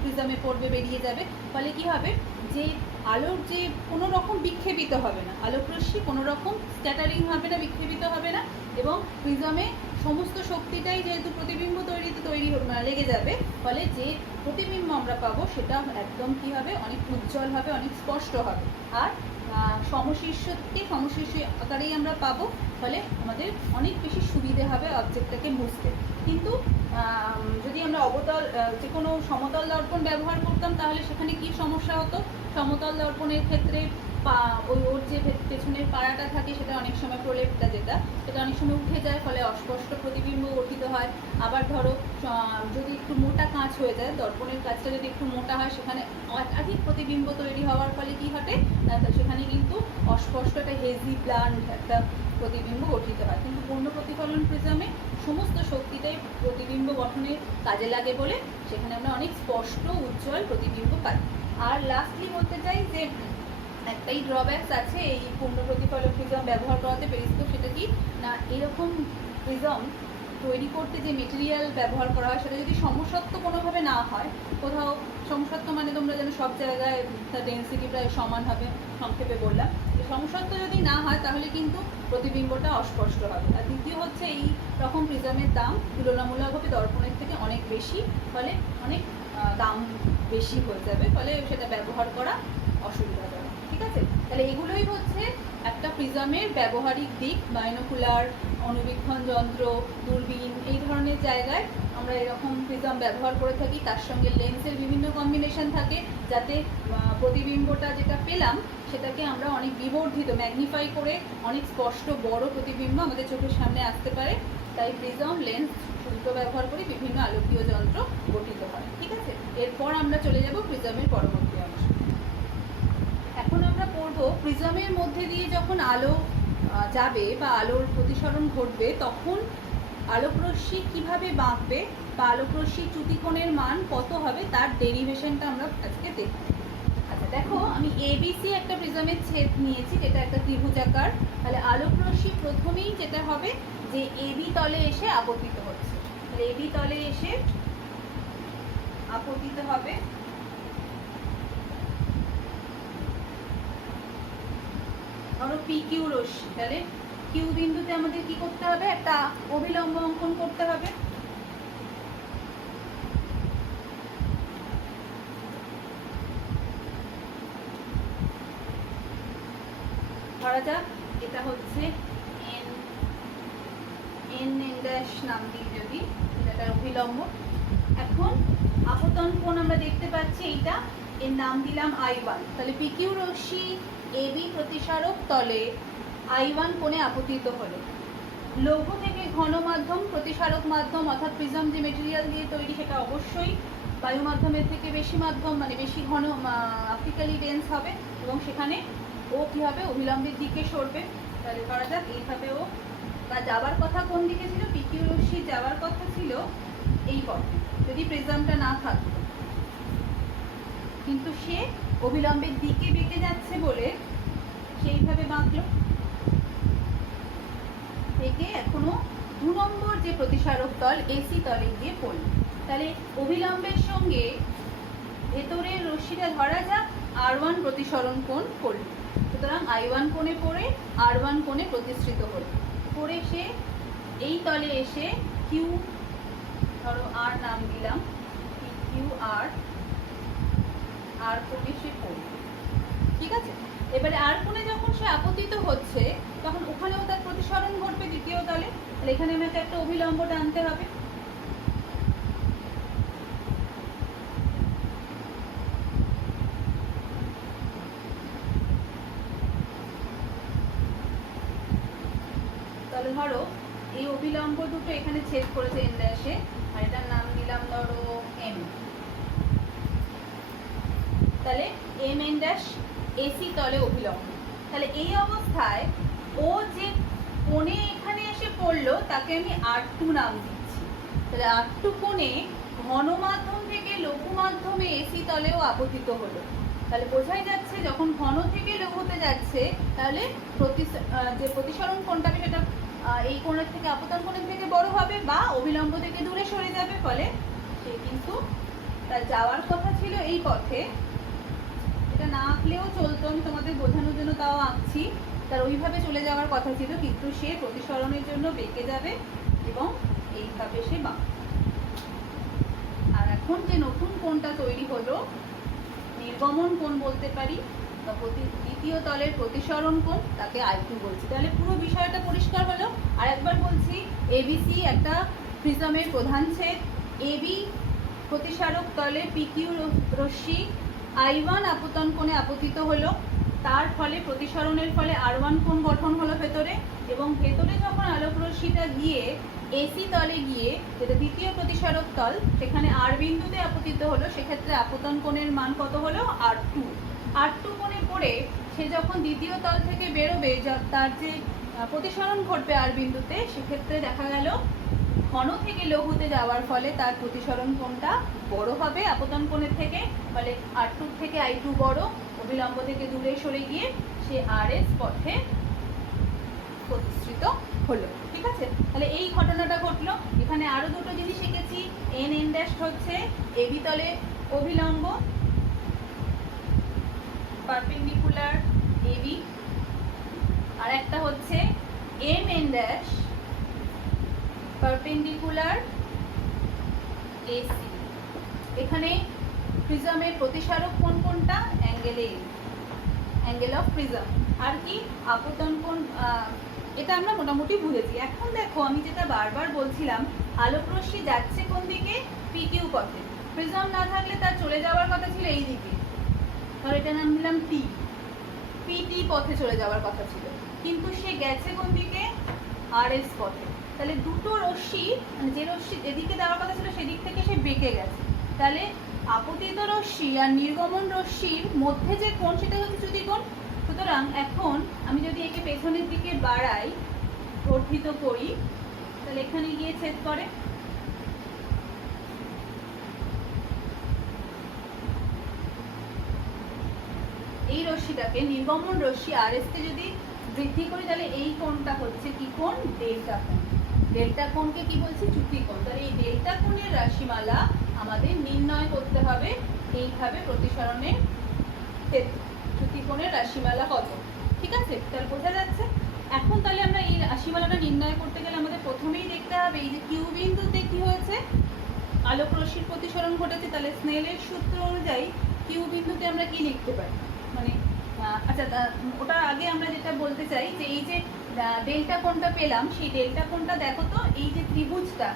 প্রিজমে পড়বে, বেরিয়ে যাবে। ফলে কি হবে? যে আলোর যে কোনো রকম বিক্ষেপিত হবে না, আলোকরশ্মি কোনো রকম স্ক্যাটারিং হবে না, বিক্ষেপিত হবে না, এবং প্রিজমে সমস্ত শক্তিটাই যেহেতু প্রতিবিম্ব তৈরি লেগে যাবে, ফলে যে প্রতিবিম্ব আমরা পাবো সেটা একদম কি হবে? অনেক উজ্জ্বল হবে, অনেক স্পষ্ট হবে। আর সমশীর্ষকে সমশীর্ষ আকারেই আমরা পাবো, ফলে আমাদের অনেক বেশি সুবিধে হবে অবজেক্টটাকে বুঝতে। কিন্তু যদি আমরা যে কোনো সমতল দর্পণ ব্যবহার করতাম, তাহলে সেখানে কি সমস্যা হতো? সমতল দর্পণের ক্ষেত্রে ওর যে পেছনের পাড়াটা থাকে, সেটা অনেক সময় প্রলেপটা সেটা অনেক সময় উঠে যায়, ফলে অস্পষ্ট প্রতিবিম্ব গঠিত হয়। আবার ধরো যদি একটু মোটা কাঁচ হয়ে যায়, দর্পণের কাঁচটা যদি একটু মোটা হয়, সেখানে একাধিক প্রতিবিম্ব তৈরি হওয়ার ফলে কি ঘটে? সেখানে কিন্তু অস্পষ্ট একটা হেজি ব্লান্ট একটা প্রতিবিম্ব গঠিত হয়। কিন্তু পূর্ণ প্রতিফলন প্রিজমে সমস্ত শক্তিটাই প্রতিবিম্ব গঠনে কাজে লাগে বলে সেখানে আমরা অনেক স্পষ্ট উজ্জ্বল প্রতিবিম্ব পাই। আর লাস্টলি বলতে চাই যে একটাই ড্রব্যাকস আছে এই পূর্ণ প্রতিফলক প্রিজম ব্যবহার করাতে পেরিস্কোপ, সেটা কি না, এরকম প্রিজম তৈরি করতে যে মেটেরিয়াল ব্যবহার করা হয়, সেটা যদি সমসত্ব কোনোভাবে না হয়, কোথাও সমসত্ব মানে তোমরা যেন সব জায়গায় তার ডেন্সিটি প্রায় সমান হবে, সংক্ষেপে বললাম, সমসত্ব যদি না হয় তাহলে কিন্তু প্রতিবিম্বটা অস্পষ্ট হবে। আর দ্বিতীয় হচ্ছে এই রকম প্রিজমের দাম তুলনামূলকভাবে দর্পণের থেকে অনেক বেশি, ফলে অনেক দাম বেশি হয়ে যাবে, ফলে সেটা ব্যবহার করা অসুবিধাজনক। ঠিক আছে, তাহলে এগুলোই হচ্ছে একটা প্রিজমের ব্যবহারিক দিক। বাইনোকুলার, অণুবীক্ষণ যন্ত্র, দূরবীন, এই ধরনের জায়গায় আমরা এরকম প্রিজম ব্যবহার করে থাকি। তার সঙ্গে লেন্সের বিভিন্ন কম্বিনেশন থাকে, যাতে প্রতিবিম্বটা যেটা পেলাম সেটাকে আমরা অনেক বিবর্ধিত, ম্যাগনিফাই করে অনেক স্পষ্ট বড় প্রতিবিম্ব আমাদের চোখের সামনে আসতে পারে। তাই প্রিজম, লেন্স দুটো ব্যবহার করে বিভিন্ন আলোকীয় যন্ত্র গঠিত হয়। ঠিক আছে, এরপর আমরা চলে যাব প্রিজমের পরবর্তী অংশে। এখন আমরা পড়ব প্রিজমের মধ্যে দিয়ে যখন আলো যাবে বা আলোর প্রতিসরণ ঘটবে, তখন আলোকরশ্মি কিভাবে বাঁকবে বা আলোকরশ্মির চ্যুতিকোণের মান কত হবে তার ডেরিভেশনটা আমরা আজকে দেখব। আচ্ছা দেখো, আমি এবিসি একটা প্রিজমের ছেদ নিয়েছি, যেটা একটা ত্রিভুজাকার। তাহলে আলোকরশ্মি প্রথমেই যেটা হবে যে এবি তলে এসে আপতিত হচ্ছে, তাহলে এবি তলে এসে আপতিত হবে। ধরো পি কিউ রশ্মি, তাহলে কিউ বিন্দুতে আমাদের কি করতে হবে, একটা অভিলম্ব অঙ্কন করতে হবে। ধরা যাক এটা হচ্ছে এন এন এন ড্যাশ নাম দিই যদি, এটার অভিলম্ব। এখন আপতন কোণ আমরা দেখতে পাচ্ছি এইটা, এর নাম দিলাম I1। তাহলে পি কিউ রশ্মি এবি প্রতিসারক তলে I1 কোণে আপতিত হলো। লৌহ থেকে ঘন মাধ্যম, প্রতিসারক মাধ্যম, অর্থাৎ প্রিজম যে মেটেরিয়াল দিয়ে তৈরি সেটা অবশ্যই বায়ু মাধ্যমের থেকে বেশি মাধ্যম, মানে বেশি ঘন, অপটিক্যালি ডেন্স হবে, এবং সেখানে ও কী হবে, অভিলম্বের দিকে সরবে। তাহলে করা যাক এইভাবে ও, বা যাওয়ার কথা কোন দিকে ছিল, পি কিউ রশ্মি যাওয়ার কথা ছিল এই পথে যদি প্রিজমটা না থাকতো, কিন্তু সে অভিলম্বের দিকে বেঁকে যাচ্ছে বলে সেইভাবে বাঁকলো, বেঁকে এখনো 2 নম্বর যে প্রতিসারক তল এসি তলে গিয়ে পড়ল। তাহলে অভিলম্বের সঙ্গে ভেতরের রশ্মিটা ধরা যাক R1 প্রতিসরণ কোণ করল, সুতরাং I1 কোণে পড়ে R1 কোণে প্রতিসৃত হল, পড়ে সে এই তলে এসে কিউ, ধরো আর নাম দিলাম কিউ আর, আর কোণে সে পড়ল। ঠিক আছে, এবারে আর কোণে যখন সে আপতিত হচ্ছে তখন ওখানেও তার প্রতিসরণ ঘটবে দ্বিতীয় তলে। তাহলে এখানে আমাকে একটা অভিলম্ব টানতে হবে। তাহলে ধরো এই অভিলম্ব দুটো এখানে ছেদ করেছে এন ড্যাশে, আর এটার নাম দিলাম ধরো এম। তাহলে এম এন ড্যাশ এসি তলে অভিলম্ব। তাহলে এই অবস্থায় ও যে কোণে এখানে এসে পড়লো তাকে আমি R2 নাম দিচ্ছি। তাহলে R2 কোণে ঘন মাধ্যম থেকে লঘু মাধ্যমে এসি তলেও আপতিত হলো। তাহলে বোঝাই যাচ্ছে যখন ঘন থেকে লঘুতে যাচ্ছে তাহলে যে প্রতিসরণ কোণটা সেটা এই কোণের থেকে আপতন কোণের থেকে বড় হবে বা অভিলম্ব থেকে দূরে সরে যাবে, ফলে সে কিন্তু তার যাওয়ার কথা ছিল এই পথে। এটা না আঁকলেও চলতো, আমি তোমাদের বোঝানোর জন্য তাও আঁকছি। তার ওইভাবে চলে যাওয়ার কথা ছিল, কিন্তু সে প্রতিসরণের জন্য বেঁকে যাবে এবং এইভাবে সে বাঁকবে। আর এখন যে নতুন কোণটা তৈরি হলো, নির্গমন কোণ বলতে পারি, বা দ্বিতীয় তলের প্রতিসরণ কোণ, তাকে I2 বলছি। তাহলে পুরো বিষয়টা পরিষ্কার হলো। আর একবার বলছি, এবিসি একটা প্রিজমের প্রধান ছেদ। এবি প্রতিসারক তলে পিকিউ রশ্মি I1 আপতন কোণে আপতিত হলো, তার ফলে প্রতিসরণের ফলে R1 কোণ গঠন হলো ভেতরে, এবং ভেতরে যখন আলোক রশ্মিটা গিয়ে এসি তলে গিয়ে, যেটা দ্বিতীয় প্রতিসারক তল, সেখানে আর বিন্দুতে আপতিত হলো, সেক্ষেত্রে আপতন কোণের মান কত হলো, R2। R2 কোণে পড়ে সে যখন দ্বিতীয় তল থেকে বেরোবে, তার যে প্রতিসরণ ঘটবে আর বিন্দুতে, সেক্ষেত্রে দেখা গেল ঘন থেকে লঘুতে যাওয়ার ফলে তার প্রতিসরণ কোণটা বড় হবে আপতন কোণের থেকে, ফলে R2 থেকে I2 বড়, অভিলম্ব থেকে দূরে সরে গিয়ে সে RS পথে প্রতিষ্ঠিত হলো। ঠিক আছে, তাহলে এই ঘটনাটা ঘটলো। এখানে আরো দুটো জিনিস শিখেছি। এন এন ড্যাশ হচ্ছে এবি তলে অভিলম্ব, পারপেন্ডিকুলার এবি, আর একটা হচ্ছে M N dash perpendicular A C. এখানে প্রিজমের প্রতিসারক কোণ কোনটা? Angle A, angle of prism. আর কি আপতন কোণ, এটা আমরা মোটামুটি বুঝেছি। এখন দেখো আমি যেটা বারবার বলছিলাম, আলোক রশ্মি যাচ্ছে কোন দিকে? পিকিউ পথে। প্রিজম না থাকলে তার চলে যাওয়ার কথা ছিল এই দিকে, তাহলে এটা নাম দিলাম টি, পিটি পথে চলে যাওয়ার কথা ছিল, কিন্তু সে গেছে কোন দিকে? আর এস পথে। তাহলে দুটো রশ্মি, মানে যে রশ্মি এদিকে দেওয়ার কথা ছিল সেদিক থেকে সে বেঁকে গেছে। তাহলে আপতিত রশ্মি আর নির্গমন রশ্মির মধ্যে যে কোণ সেটা হচ্ছে চ্যুতিকোণ। সুতরাং এখন আমি যদি একে পেছনের দিকে বাড়াই, বর্ধিত করি, তাহলে এখানে গিয়ে ছেদ করে। এই রশ্মিটাকে, নির্গমন রশ্মি আর এস কে যদি বৃদ্ধি করি, তাহলে এই কোণটা হচ্ছে কি কোণ? ডেল্টা কোণ। ডেল্টা কোণকে কি বলছি? চ্যুতিকোণ। তাহলে এই ডেল্টা কোণের রাশিমালা আমাদের নির্ণয় করতে হবে এইভাবে, প্রতিসরণের ক্ষেত্রে চ্যুতিকোণের রাশিমালা কত। ঠিক আছে, তাহলে বোঝা যাচ্ছে। এখন তাহলে আমরা এই রাশিমালাটা নির্ণয় করতে গেলে আমাদের প্রথমেই দেখতে হবে এই যে কিউ বিন্দুতে কি হয়েছে? আলোক রশ্মির প্রতিসরণ ঘটেছে। তাহলে স্নেলের সূত্র অনুযায়ী কিউ বিন্দুতে আমরা কি লিখতে পারি? মানে আচ্ছা, ওটার আগে আমরা যেটা বলতে চাই যে এই যে ডেল্টা কোণটা পেলাম, সেই ডেল্টা কোণটা দেখো তো, এই যে ত্রিভুজটা,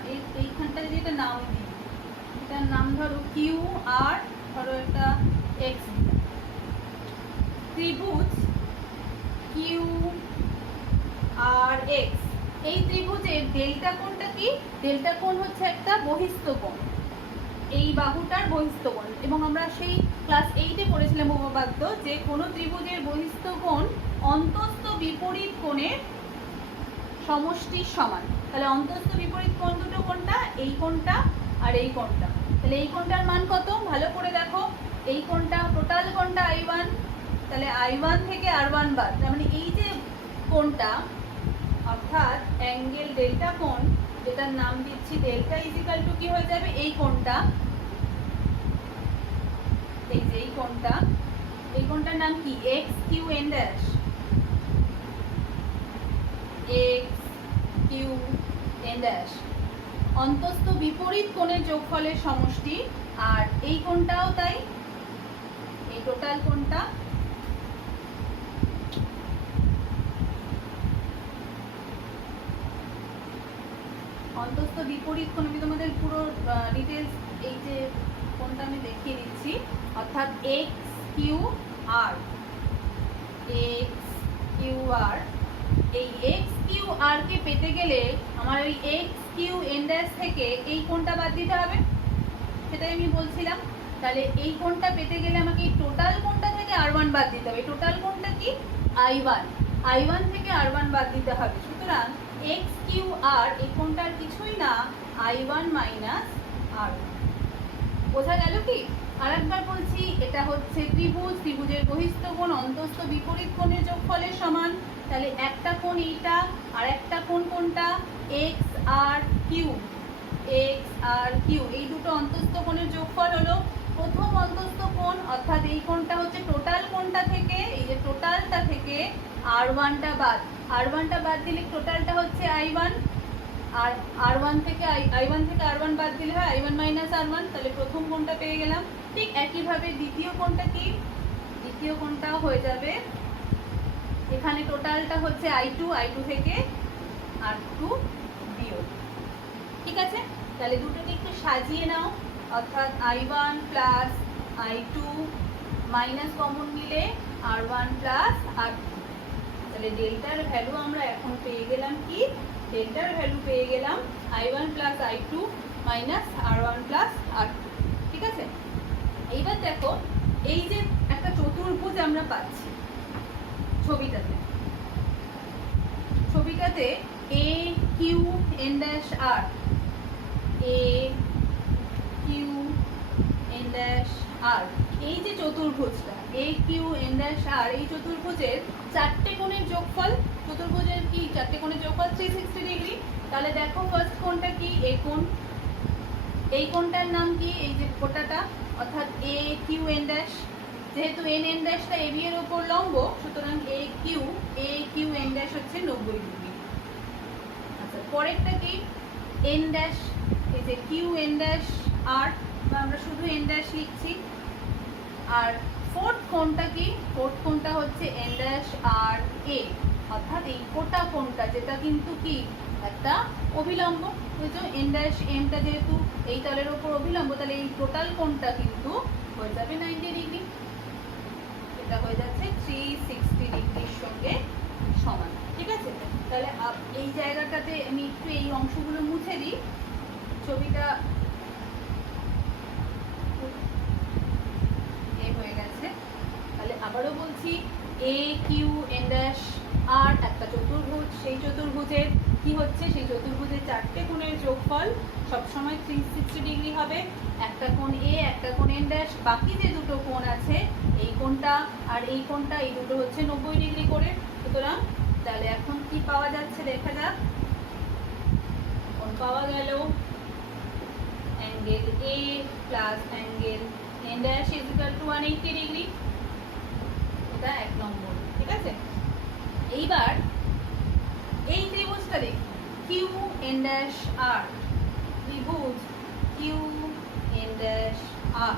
এইখানটা যদি এটা নাম দিই, এটার নাম ধরো কিউ আর, ধরো একটা এক্স, ত্রিভুজ কিউ আর এক্স। এই ত্রিভুজের ডেল্টা কোণটা কি? ডেল্টা কোণ হচ্ছে একটা বহিস্থ কোণ, এই বাহুটার বহিস্থ কোণ। এবং আমরা সেই ক্লাস 8-এ পড়েছিলাম উপপাদ্য যে কোনো ত্রিভুজের বহিস্থ কোণ অন্তস্থ বিপরীত কোণের সমষ্টির সমান। তাহলে অন্তস্থ বিপরীত কোণ দুটো কোনটা? এই কোণটা আর এই কোণটা। তাহলে এই কোণটার মান কত? ভালো করে দেখো, এই কোণটা, টোটাল কোণটা I1, তাহলে I1 থেকে R1 বাদ, তার মানে এই যে কোণটা, অর্থাৎ অ্যাঙ্গেল ডেল্টা কোণ, যেটার নাম দিচ্ছি ডেল্টা ইজিক্যাল টু কি হয়ে যাবে? এই কোণটা, এই যে এই কোণটা, এই কোণটার নাম কি? X Q N dash, X Q N dash, অন্তস্থ বিপরীত কোণের যোগফলের সমষ্টি। আর এই কোণটাও তাই, এই টোটাল কোণটা, অন্তস্থ বিপরীত কোণ। আমি তোমাদের পুরো ডিটেলস এই যে কোণটা আমি দেখিয়ে দিচ্ছি, অর্থাৎ x Q R, x Q R. এই এক্স কিউ আর কে পেতে গেলে আমার ওই এক্স কিউ এন ড্যাশ থেকে এই কোণটা বাদ দিতে হবে, সেটাই আমি বলছিলাম। তাহলে এই কোণটা পেতে গেলে আমাকে এই টোটাল কোণটা থেকে R1 বাদ দিতে হবে। টোটাল কোণটা কি? I1, I1 থেকে R1 বাদ দিতে হবে। সুতরাং এক্স কিউ আর এই কোণটার কিছুই না, I1 মাইনাস R1। বোঝা গেল কি? আর একবার বলছি, এটা হচ্ছে ত্রিভুজ, ত্রিভুজের বহিস্থ কোণ অন্তস্থ বিপরীত কোণের যোগফলের সমান। তাহলে একটা কোণ এইটা, আর একটা কোণ কোনটা? এক্স আর কিউ, এক্স আর কিউ, এই দুটো অন্তস্থ কোণের যোগফল হলো প্রথম অন্তস্থ কোণ, অর্থাৎ এই কোণটা হচ্ছে টোটাল কোণটা থেকে, এই যে টোটালটা থেকে R1টা বাদ, R1টা বাদ দিলে টোটালটা হচ্ছে I1, আর R1 থেকে I1 থেকে R1 বাদ দিলে হয় I1 মাইনাস R1। তাহলে প্রথম কোণটা পেয়ে গেলাম। ঠিক একইভাবে দ্বিতীয় কোণটা কি? দ্বিতীয় কোণটাও হয়ে যাবে, এখানে টোটালটা হচ্ছে I2, I2 থেকে R2 বিয়োগ। ঠিক আছে, তাহলে দুটোকে একটু সাজিয়ে নাও, অর্থাৎ I1 plus I2 minus common নিলে R1 প্লাস R2। তাহলে ডেল্টার ভ্যালু আমরা এখন পেয়ে গেলাম কি? ডেল্টার ভ্যালু পেয়ে গেলাম I1 plus I2 minus R1 plus R2। ঠিক আছে, এইবার দেখো এই যে একটা চতুর্ভুজ আমরা পাচ্ছি ছবিটাতে, ছবিটাতে এ কিউ এন ড্যাশ আর, এ কিউ এন ড্যাশ আর, এই যে চতুর্ভুজটা এ কিউ এন ড্যাশ আর, এই চতুর্ভুজের চারটে কোণের যোগফল। চতুর্ভুজের কি চারটে কোণের যোগফল? 360 ডিগ্রি। তাহলে দেখো ফার্স্ট কোণটা কি? এ কোণ। এই কোণটার নাম কি? এই যে গোটাটা, অর্থাৎ এ কিউ এন ড্যাশ, যেহেতু এন এন ড্যাশটা এবি এর উপর লম্ব, সুতরাং এ কিউ এন ড্যাশ হচ্ছে 90 ডিগ্রি। আচ্ছা, পরেরটা কি? এন ড্যাশ, এই যে কিউ এন ড্যাশ আর, বা আমরা শুধু এন ড্যাশ লিখছি। আর ফোর্থ কোণটা কি? ফোর্থ কোণটা হচ্ছে এন ড্যাশ আর এ, অর্থাৎ এই গোটা কোণটা, যেটা কিন্তু কি একটা অভিলম্ব। বুঝছো, এন ড্যাশ এমটা যেহেতু এই তলের উপর অভিলম্ব, তাহলে এই টোটাল কোণটা কিন্তু হয়ে যাবে 90 ডিগ্রি। এটা হয়ে যাচ্ছে 360 ডিগ্রির সঙ্গে সমান। ঠিক আছে, তাহলে এই জায়গাটাতে আমি একটু এই অংশগুলো মুছে দিই, ছবিটা হয়ে গেছে। তাহলে আবারও বলছি, এ কিউ এন ড্যাশ আর একটা চতুর্ভুজ, সেই চতুর্ভুজের কি হচ্ছে, সেই চতুর্ভুজের চারটে কোণের যোগফল সবসময় 360 ডিগ্রি হবে। একটা কোণ এ, একটা কোণ এন ড্যাশ, বাকি যে দুটো কোণ আছে এই কোণটা আর এই কোণটা, এই দুটো হচ্ছে 90 ডিগ্রি করে। সুতরাং তাহলে এখন কি পাওয়া যাচ্ছে দেখা যাক। কোণ পাওয়া গেল angle A plus angle N dash is equal two 180 degree. এটা 1 নম্বর। ঠিক আছে, এইবার এই ত্রিভুজটা দেখি, কিউ এন ড্যাশ আর, ত্রিভুজ কিউ এন ড্যাশ আর,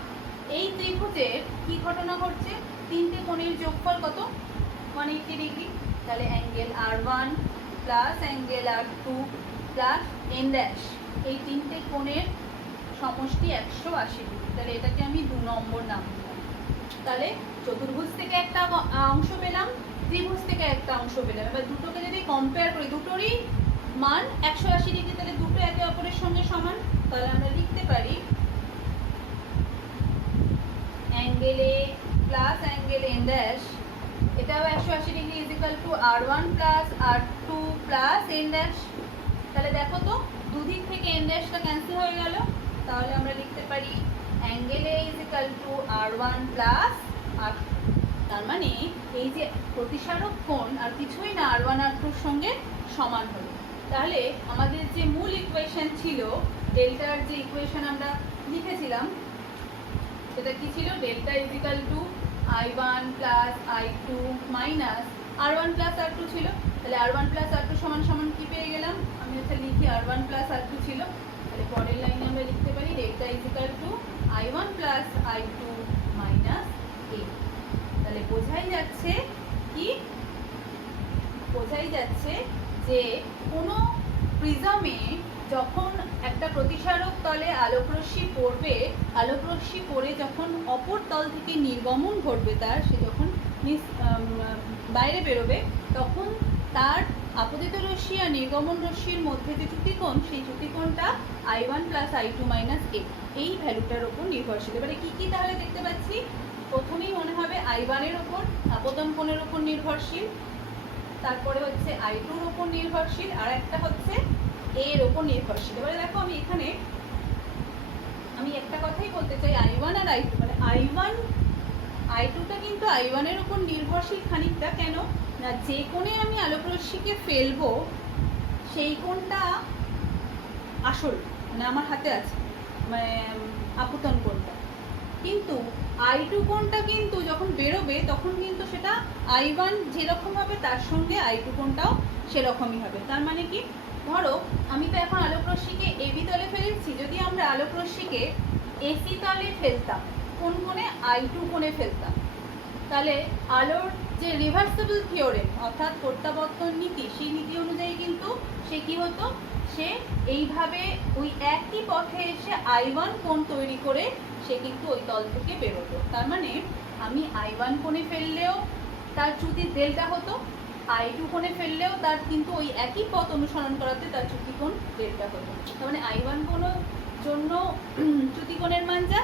এই ত্রিভুজের কি ঘটনা ঘটছে? তিনটে কোণের যোগফল কত? 180 ডিগ্রি। তাহলে অ্যাঙ্গেল আর ওয়ান প্লাস অ্যাঙ্গেল আর টু প্লাস এন ড্যাশ, এই তিনটে কোণের সমষ্টি 180 ডিগ্রি। তাহলে এটাকে আমি 2 নম্বর নাম দিলাম। তাহলে চতুর্ভুজ থেকে একটা অংশ পেলাম, ত্রিভুজ থেকে একটা অংশ পেলাম। এবার দুটোকে যদি কম্পেয়ার করি, দুটোরই মান 180 ডিগ্রি, তাহলে দুটো একে অপরের সঙ্গে সমান। তাহলে আমরা লিখতে পারি angle A plus angle N dash, এটাও 180 degree, is equal to R one plus R two plus N dash. তাহলে দেখো তো, দুদিক থেকে এন ড্যাশটা ক্যান্সেল হয়ে গেল। তাহলে আমরা লিখতে পারি angle A is equal to R one plus R, তার মানে এই যে প্রতিসারক কোণ আর কিছুই না, আর ওয়ান আর টুর সঙ্গে সমান হলো। তাহলে আমাদের যে মূল ইকুয়েশন ছিল, ডেল্টার যে ইকুয়েশন আমরা লিখেছিলাম, সেটা কি ছিল? Delta is equal two I1 plus I2 minus R1 plus R2 ছিল। তাহলে R1 প্লাস R2 সমান সমান কি পেয়ে গেলাম? আমি একটা লিখি, R1 প্লাস R2 ছিল। তাহলে পরের লাইনে আমরা লিখতে পারি delta is equal two I1 plus I2 minus A। তাহলে বোঝাই যাচ্ছে কি? বোঝাই যাচ্ছে যে কোনো প্রিজমে যখন একটা প্রতিসারক তলে আলোকরশ্মি পড়বে, আলোকরশ্মি পড়ে যখন অপর তল থেকে নির্গমন ঘটবে, তার সে যখন বাইরে বেরোবে, তখন তার আপতিত রশ্মি আর নির্গমন রশ্মির মধ্যে যে চ্যুতিকোণ, সেই চ্যুতিকোণটা I1 plus I2 minus A, এই ভ্যালুটার ওপর নির্ভরশীল। এবারে কী কী তাহলে দেখতে পাচ্ছি? প্রথমেই মনে হবে I1 এর ওপর, আপতন কোণের ওপর নির্ভরশীল, তারপরে হচ্ছে I2-র ওপর নির্ভরশীল, আর একটা হচ্ছে A এর ওপর নির্ভরশীল। এবারে দেখো, আমি এখানে একটা কথাই বলতে চাই, I1 আর I2, মানে I2টা কিন্তু I1 এর ওপর নির্ভরশীল খানিকটা। কেন না, যে কোণে আমি আলোকরশ্মিকে ফেলবো সেই কোণটা আসল, মানে আমার হাতে আছে, মানে আপতন কোণটা। কিন্তু I2 কোণটা কিন্তু যখন বেরোবে তখন কিন্তু সেটা I1 যেরকম হবে তার সঙ্গে I2 কোণটাও সেরকমই হবে। তার মানে কি, ধরো আমি তো এখন আলোকরশ্মিকে এবি তলে ফেলেছি, যদি আমরা আলোকরশ্মিকে এসি তলে ফেলতাম, কোন কোণে? I2 কোণে ফেলতাম, তাহলে আলোর যে রিভার্সিবল থিওরেম অর্থাৎ প্রত্যাবর্তন নীতি, সেই নীতি অনুযায়ী কিন্তু সে কি হতো, সে এইভাবে ওই একই পথে এসে I1 কোণ তৈরি করে সে কিন্তু ওই তল থেকে বেরোতো। তার মানে আমি I1 কোণে ফেললেও তার চ্যুতি ডেল্টা হতো, I2 কোণে ফেললেও তার কিন্তু ওই একই পথ অনুসরণ করাতে তার চ্যুতিকোণ ডেল্টা হতো। তার মানে I1 কোণের জন্য চ্যুতিকোণের মান যা,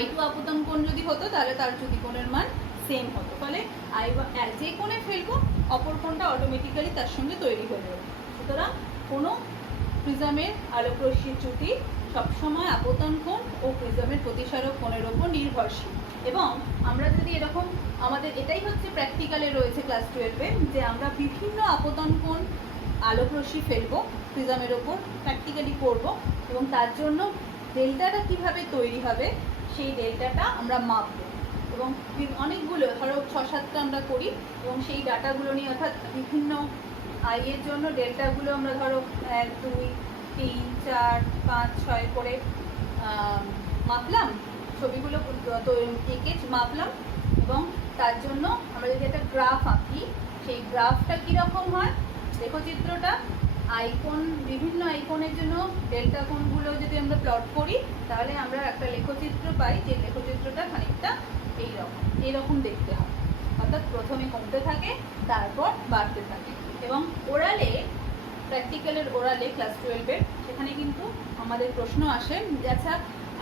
I2 আপতন কোণ যদি হতো তাহলে তার চ্যুতিকোণের মান সেম হতো। ফলে I1 যে কোণে ফেলবো অপর কোণটা অটোমেটিক্যালি তার সঙ্গে তৈরি হয়ে যাবে। সুতরাং কোনো প্রিজমের আলোকরশ্মির চ্যুতি সবসময় আপতন কোণ ও প্রিজমের প্রতিসারক কোণের ওপর নির্ভরশীল। এবং আমরা যদি এরকম, আমাদের এটাই হচ্ছে প্র্যাকটিক্যালে রয়েছে ক্লাস 12-এ, যে আমরা বিভিন্ন আপতন কোণ আলোকরশ্মি ফেলবো প্রিজমের ওপর, প্র্যাকটিক্যালি করব, এবং তার জন্য ডেল্টাটা কিভাবে তৈরি হবে সেই ডেল্টাটা আমরা মাপবো। এবং অনেকগুলো ধরো 6-7টা আমরা করি এবং সেই ডাটাগুলো নিয়ে অর্থাৎ বিভিন্ন আইয়ের জন্য ডেল্টাগুলো আমরা ধরো 1 2 3 4 5 6 করে মাপলাম, ছবিগুলো তো এঁকে মাপলাম এবং তার জন্য আমরা যদি একটা গ্রাফ আঁকি, সেই গ্রাফটা কীরকম হয় লেখচিত্রটা, আইকন বিভিন্ন আইকনের জন্য ডেল্টা কোণগুলো যদি আমরা প্লট করি তাহলে আমরা একটা লেখচিত্র পাই, যে লেখচিত্রটা খানিকটা এইরকম দেখতে হয়। অর্থাৎ প্রথমে কমতে থাকে তারপর বাড়তে থাকে। এবং ওরালে প্র্যাকটিক্যালের ওরালে ক্লাস 12-এর সেখানে কিন্তু আমাদের প্রশ্ন আসে যে আচ্ছা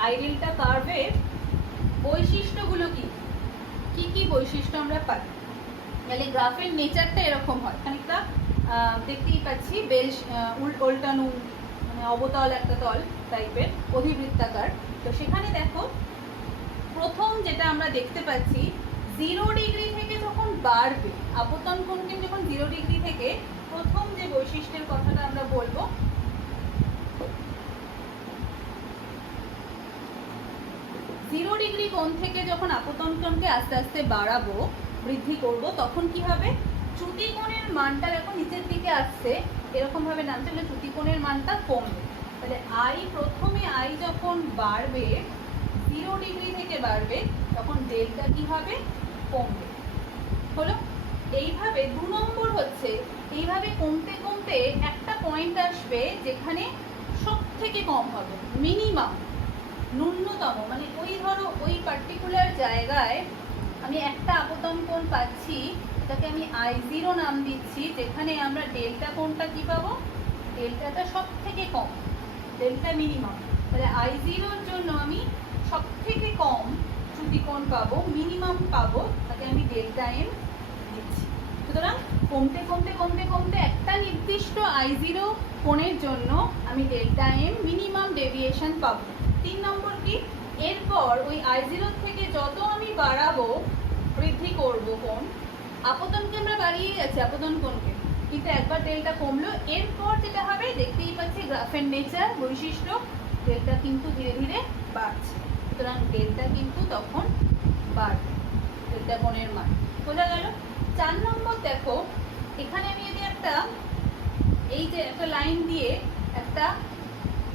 আই ডেল্টা কার্ভের বৈশিষ্ট্যগুলো কি কি বৈশিষ্ট্য আমরা পাই। তাহলে গ্রাফের নেচারটা এরকম হয়, খানিকটা দেখতেই পাচ্ছি বেশ উল্টানো মানে অবতল একটা তল টাইপের অধিবৃত্তাকার। তো সেখানে দেখো প্রথম যেটা আমরা দেখতে পাচ্ছি 0 ডিগ্রি থেকে যখন বাড়বে আপতন কোণ কিন্তু যখন 0 ডিগ্রি থেকে প্রথম যে বৈশিষ্ট্যের কথাটা আমরা বলবো, 0 ডিগ্রি কোণ থেকে যখন আপতন কোণকে আস্তে আস্তে বাড়াবো বৃদ্ধি করব তখন কি হবে, চ্যুতি কোণের মানটা যখন নিচের দিকে আসছে এরকম ভাবে নামছে, তাহলে চ্যুতি কোণের মানটা কমবে। তাহলে প্রথমে আই যখন বাড়বে 0 ডিগ্রি থেকে বাড়বে তখন ডেল্টা কি হবে, কমবে। হলো এইভাবে 2 নম্বর হচ্ছে এইভাবে কমতে কমতে একটা পয়েন্ট আসবে যেখানে সব থেকে কম হবে, মিনিমাম ন্যূনতম, মানে ওই ধরো ওই পার্টিকুলার জায়গায় আমি একটা আপতন কোণ পাচ্ছি, এটাকে আমি I0 নাম দিচ্ছি, যেখানে আমরা ডেল্টা কোণটা কি পাবো, ডেল্টাটা সব থেকে কম, ডেল্টা মিনিমাম। তাহলে I0-র জন্য আমি সব থেকে কম চ্যুতি কোণ পাবো, মিনিমাম পাবো, তাকে আমি ডেল্টা এম দিচ্ছি। সুতরাং কমতে কমতে কমতে কমতে একটা নির্দিষ্ট I0 কোণের জন্য আমি ডেল্টা এম মিনিমাম ডেভিয়েশন পাবো। 3 নম্বর কি, এরপর ওই I0 থেকে যত আমি বাড়াবো বৃদ্ধি করব কোণ, আপতনকে আমরা বাড়িয়ে যাচ্ছি আপতন কোণকে, কিন্তু একবার ডেল্টা কমলো, এরপর যেটা হবে দেখতেই পাচ্ছি গ্রাফের নেচার বৈশিষ্ট্য, ডেল্টা কিন্তু ধীরে ধীরে বাড়ছে। সুতরাং ডেল্টা কিন্তু তখন বাড়বে, ডেল্টা কোণের মান বোঝা গেল। 4 নম্বর দেখো, এখানে আমি যদি এই যে একটা লাইন দিয়ে একটা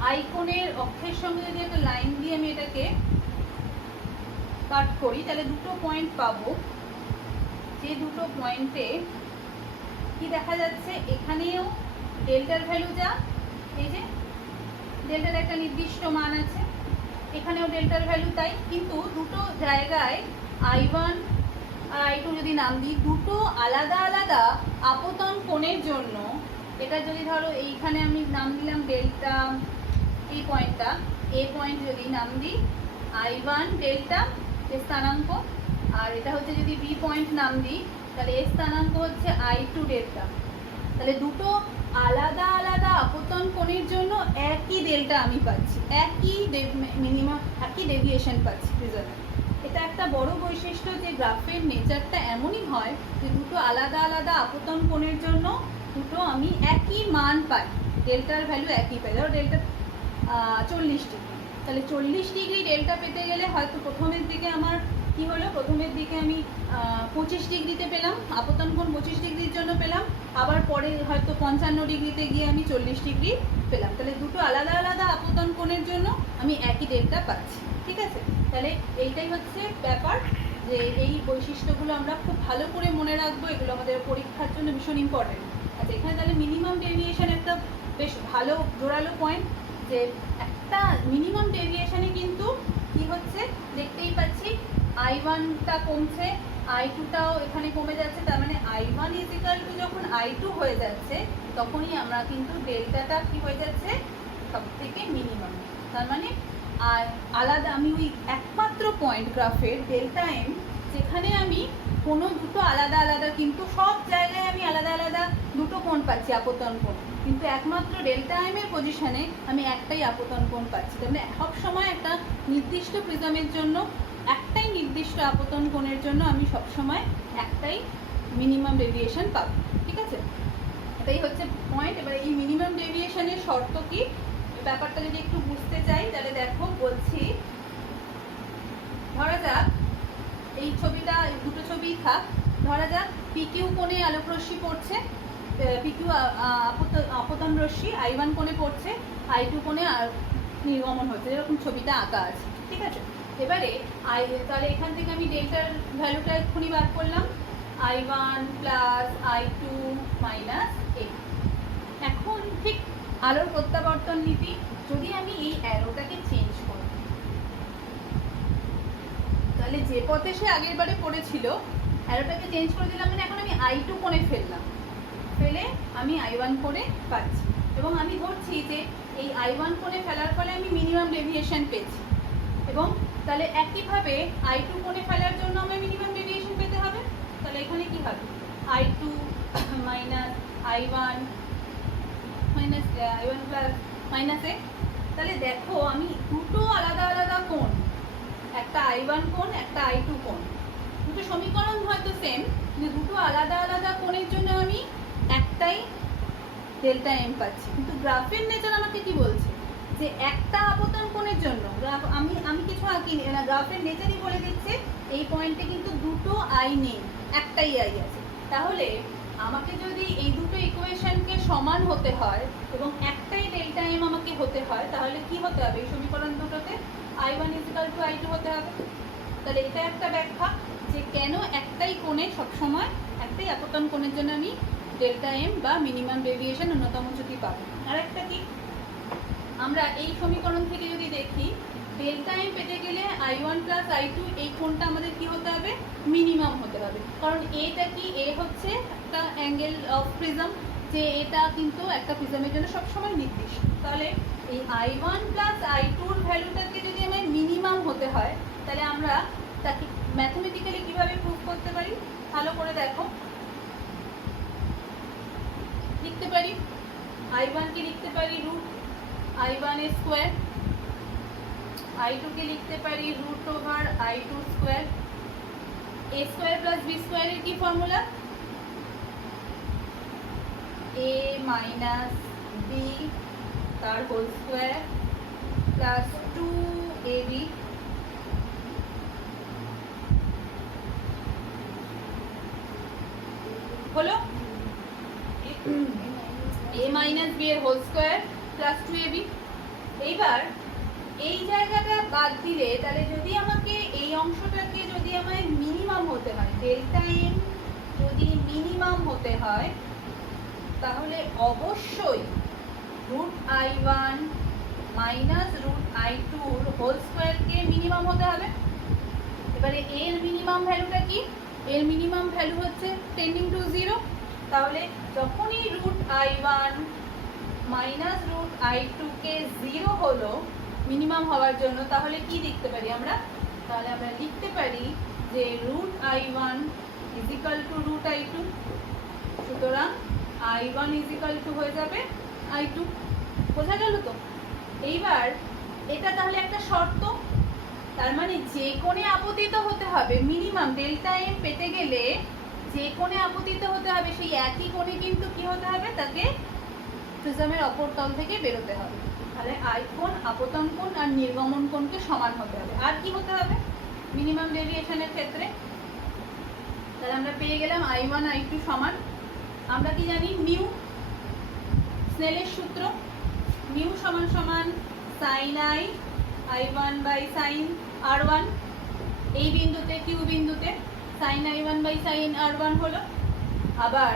আইকনের অক্ষের সঙ্গে যদি একটা লাইন দিয়ে আমি এটাকে কাট করি তাহলে দুটো পয়েন্ট পাবো, যে দুটো পয়েন্টে কি দেখা যাচ্ছে, এখানেও ডেল্টার ভ্যালু যা, এই যে ডেল্টার একটা নির্দিষ্ট মান আছে, এখানেও ডেল্টার ভ্যালু তাই, কিন্তু দুটো জায়গায় I1 আর I2 যদি নাম দিই, দুটো আলাদা আলাদা আপতন কোণের জন্য, এটা যদি ধরো এইখানে আমি নাম দিলাম ডেল্টা, এই পয়েন্টটা এ পয়েন্ট যদি নাম দিই I1 ডেল্টা এর স্থানাঙ্ক, আর এটা হচ্ছে যদি বি পয়েন্ট নাম দিই তাহলে এর স্থানাঙ্ক হচ্ছে I2 ডেল্টা। তাহলে দুটো আলাদা আলাদা আপতন কোণের জন্য একই ডেল্টা আমি পাচ্ছি, একই মিনিমাম একই ডেভিয়েশন পাচ্ছি রেজাল্টে। এটা একটা বড় বৈশিষ্ট্য যে গ্রাফের নেচারটা এমনই হয় যে দুটো আলাদা আলাদা আপতন কোণের জন্য দুটো আমি একই মান পাই, ডেল্টার ভ্যালু একই পাই। ধরো ডেল্টা 40 ডিগ্রি, তাহলে 40 ডিগ্রি ডেল্টা পেতে গেলে হয়তো প্রথমের দিকে আমার কি হলো, প্রথমের দিকে আমি 25 ডিগ্রিতে পেলাম, আপতন কোণ 25 ডিগ্রির জন্য পেলাম, আবার পরে হয়তো 55 ডিগ্রিতে গিয়ে আমি 40 ডিগ্রি পেলাম। তাহলে দুটো আলাদা আলাদা আপতন কোণের জন্য আমি একই ডেল্টা পাচ্ছি, ঠিক আছে। তাহলে এইটাই হচ্ছে ব্যাপার, যে এই বৈশিষ্ট্যগুলো আমরা খুব ভালো করে মনে রাখবো, এগুলো আমাদের পরীক্ষার জন্য ভীষণ ইম্পর্টেন্ট। আচ্ছা, এখানে তাহলে মিনিমাম ডেভিয়েশন একটা বেশ ভালো জোরালো পয়েন্ট, যে একটা মিনিমাম ডেভিয়েশনে কিন্তু কি হচ্ছে দেখতেই পাচ্ছি I1টা কমছে, I2টাও এখানে কমে যাচ্ছে, তার মানে I1 = যখন I2 হয়ে যাচ্ছে তখনই আমরা কিন্তু ডেল্টাটা কি হয়ে যাচ্ছে সব থেকে মিনিমাম। তার মানে আর আলাদা আমি ওই একমাত্র পয়েন্ট গ্রাফের ডেল্টা এম, যেখানে আমি কোনো দুটো আলাদা আলাদা, কিন্তু সব জায়গায় আমি আলাদা আলাদা দুটো কোণ পাচ্ছি আপতন কোণ, কিন্তু একমাত্র ডেল্টা এম এর পজিশনে আমি একটাই আপতন কোণ পাচ্ছি। তার মানে সবসময় একটা নির্দিষ্ট প্রিজমের জন্য একটাই নির্দিষ্ট আপতন কোণের জন্য আমি সবসময় একটাই মিনিমাম ডেভিয়েশন পাবো, ঠিক আছে। এটাই হচ্ছে পয়েন্ট। এবার এই মিনিমাম ডেভিয়েশনের শর্ত কি, ব্যাপারটা যদি একটু বুঝতে চাই তাহলে দেখো বলছি, ধরা যাক এই ছবিটা, দুটো ছবিই থাক। ধরা যাক পিকিউ কোণে আলোক রশ্মি পড়ছে, পিকিউ আপতন রশ্মি I1 কোণে পড়ছে, I2 কোণে নির্গমন হচ্ছে, এরকম ছবিটা আঁকা আছে, ঠিক আছে। এবারে তাহলে এখান থেকে আমি ডেল্টার ভ্যালুটা এক্ষুনি বার করলাম, I1 plus I2 minus A। এখন ঠিক আলোর প্রত্যাবর্তন নীতি, যদি আমি এই অ্যারোটাকে চেঞ্জ করি, তাহলে যে পথে সে আগের বারে পড়েছিল অ্যারোটাকে চেঞ্জ করে দিলাম, মানে এখন আমি I2 কোণে ফেললাম, ফেলে আমি I1 কোণে পাচ্ছি। এবং আমি ধরছি যে এই I1 কোণে ফেলার ফলে আমি মিনিমাম ডেভিয়েশন পেয়েছি, এবং তাহলে একইভাবে I2 কোণে ফেলার জন্য আমার মিনিমাম ডেভিয়েশন পেতে হবে। তাহলে এখানে কি হবে, I2 minus I1 minus I1 plus minus A। তাহলে দেখো আমি দুটো আলাদা আলাদা কোণ, একটা I1 কোণ, একটা I2 কোণ, দুটো সমীকরণ হয়তো সেম, কিন্তু দুটো আলাদা আলাদা কোণের জন্য আমি একটাই ডেল্টা এম পাচ্ছি। কিন্তু গ্রাফের নেচার আমাকে কি বলছে, যে একটা আপতন কোণের জন্য গ্রাফ, আমি কিছু আঁকি না, গ্রাফের নেচারই বলে দিচ্ছে এই পয়েন্টে কিন্তু দুটো আই নেই, একটাই আই আছে। তাহলে আমাকে যদি এই দুটো ইকুয়েশনকে সমান হতে হয় এবং একটাই ডেল্টা এম আমাকে হতে হয়, তাহলে কি হতে হবে, এই সমীকরণ দুটোতে I1 ইকুয়াল টু I2 হতে হবে। তাহলে এটা একটা ব্যাখ্যা যে কেন একটাই কোণে সবসময়, একটাই আপতন কোণের জন্য আমি ডেল্টা এম বা মিনিমাম ডেভিয়েশন ন্যূনতম চ্যুতি পাবো। আর একটা কি, আমরা এই সমীকরণ থেকে যদি দেখি, ডেল্টা এম পেতে গেলে I1 প্লাস I2 এই কোণটা আমাদের কি হতে হবে, মিনিমাম হতে হবে। কারণ এটা কি, এ হচ্ছে একটা অ্যাঙ্গেল অফ প্রিজম, যে এটা কিন্তু একটা প্রিজমের জন্য সবসময় নির্দিষ্ট। তাহলে এই I1 প্লাস I2-র ভ্যালুটাকে যদি আমার মিনিমাম হতে হয়, তাহলে আমরা তাকে ম্যাথমেটিক্যালি কিভাবে প্রুভ করতে পারি, ভালো করে দেখো। লিখতে পারি I1 কে লিখতে পারি রুট I1 স্কোয়ার, I2 কে লিখতে পারি root over I2 square. A square plus B স্কোয়ারের কি ফর্মুলা, A মাইনাস B তার হোল স্কোয়ার প্লাস 2AB হলো, A মাইনাস B এর হোল স্কোয়ার প্লাস 2AB। এইবার এই জায়গাটা বাদ দিলে, তাহলে যদি আমাকে এই অংশটাকে যদি আমায় মিনিমাম হতে হয়, ডেল্টা এম যদি মিনিমাম হতে হয়, তাহলে অবশ্যই রুট I1 মাইনাস রুট I2-র হোল স্কোয়ারকে মিনিমাম হতে হবে। এবারে এর মিনিমাম ভ্যালুটা কি, এর মিনিমাম ভ্যালু হচ্ছে টেন্ডিং টু 0। তাহলে যখনই রুট I1 মাইনাস রুট I2-কে 0 হলো মিনিমাম হওয়ার জন্য, তাহলে কি লিখতে পারি আমরা, তাহলে আমরা লিখতে পারি যে root I1 is equal to root I2। সুতরাং I1 ইজ ইকাল টু হয়ে যাবে I2। বোঝা গেল তো? এইবার এটা তাহলে একটা শর্ত, তার মানে যে কোণে আপতিত হতে হবে মিনিমাম ডেল্টা এম পেতে গেলে, যে কোণে আপতিত হতে হবে সেই একই কোণে কিন্তু কি হতে হবে, তাকে প্রিজমের অপর তল থেকে বেরোতে হবে। তাহলে আই কোণ, আপতন কোণ আর নির্গমন কোণকে সমান হতে হবে। আর কি হতে হবে মিনিমাম ডেভিয়েশনের ক্ষেত্রে, তাহলে আমরা পেয়ে গেলাম I1 I2 সমান, আমরা কি জানি মিউ, স্নেলের সূত্র, মিউ সমান সমান sign I1 by sine R1। এই বিন্দুতে, কিউ বিন্দুতে sign I1 by sine R1 হলো। আবার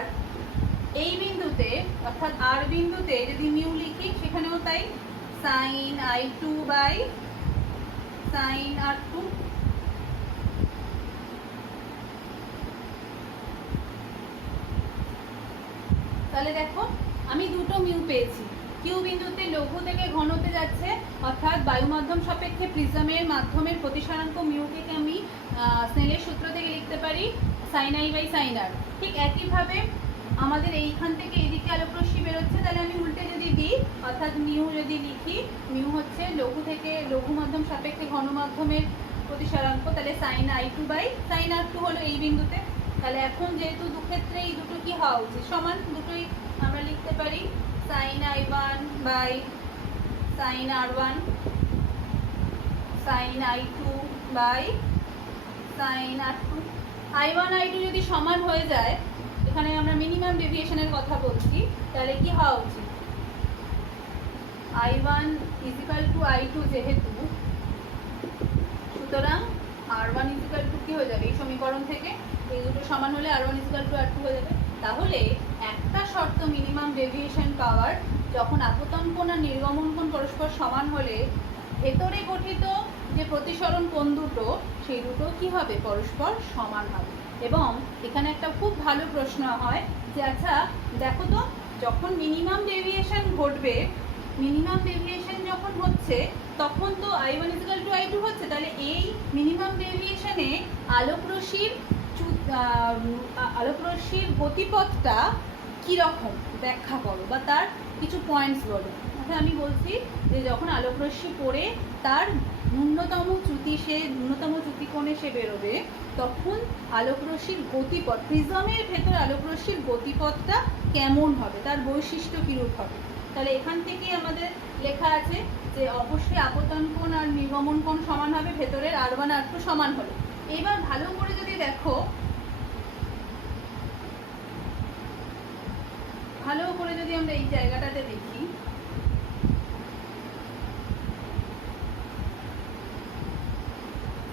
এই বিন্দুতে অর্থাৎ আর বিন্দুতে যদি মিউ লিখি, সেখানেও তাই, sign I2 by sine R2। তাহলে দেখো আমি দুটো মিউ পেয়েছি। কিউ বিন্দুতে লঘু থেকে ঘনতে যাচ্ছে, অর্থাৎ বায়ু মাধ্যম সাপেক্ষে প্রিজমের মাধ্যমের প্রতিসরাঙ্ক মিউকে আমি স্নেলের সূত্র থেকে লিখতে পারি sine I by sine R। ঠিক একইভাবে আমাদের এইখান থেকে এদিকে আলোক রশ্মি বেরোচ্ছে, তাহলে আমি উল্টে যদি দিই, অর্থাৎ মিউ যদি লিখি, মিউ হচ্ছে লঘু থেকে লঘু মাধ্যম সাপেক্ষে ঘন মাধ্যমের প্রতিসরাঙ্ক, তাহলে sign I2 by sine R2 হলো এই বিন্দুতে। তাহলে এখন যেহেতু দুক্ষেত্রে এই দুটো কি হওয়া উচিত, সমান, দুটোই আমরা লিখতে পারি sine I1 by sine R1, sine I2 by sine R2। I1 I2 যদি সমান হয়ে যায়, এখানে আমরা মিনিমাম ডেভিয়েশনের কথা বলছি, তাহলে কি হওয়া উচিত? I1 = I2 যেহেতু, সুতরাং R1 = কি হয়ে যাবে? এই সমীকরণ থেকে এই দুটো সমান হলে R1 = R2 হয়ে যাবে। তাহলে একটা শর্ত মিনিমাম ডেভিয়েশন পাওয়ার, যখন আপতন কোণ আর নির্গমন কোণ পরস্পর সমান হলে ভেতরে গঠিত যে প্রতিসরণ কোণ দুটো, সেই দুটো কি হবে? পরস্পর সমান হবে। এবং এখানে একটা খুব ভালো প্রশ্ন হয় যে আচ্ছা দেখো তো, যখন মিনিমাম ডেভিয়েশন ঘটবে, মিনিমাম ডেভিয়েশন যখন হচ্ছে তখন তো I1 = I2 হচ্ছে, তাহলে এই মিনিমাম ডেভিয়েশনে আলোকরশ্মির গতিপথটা কীরকম ব্যাখ্যা করো, বা তার কিছু পয়েন্টস বলো। আচ্ছা আমি বলছি যে যখন আলোকরশ্মি পড়ে তার ন্যূনতম চ্যুতি কোণে সে বেরোবে, তখন আলোকরশ্মির গতিপথ, প্রিজমের ভেতর আলোকরশ্মির গতিপথটা কেমন হবে, তার বৈশিষ্ট্য কীরূপ হবে। তাহলে এখান থেকে আমাদের লেখা আছে যে অবশ্যই আপতন কোণ আর নির্গমন কোণ সমান হবে ভেতরের R1 R2 সমান হলে। এবার ভালো করে যদি দেখো, ভালো করে যদি আমরা এই জায়গাটাতে দেখি,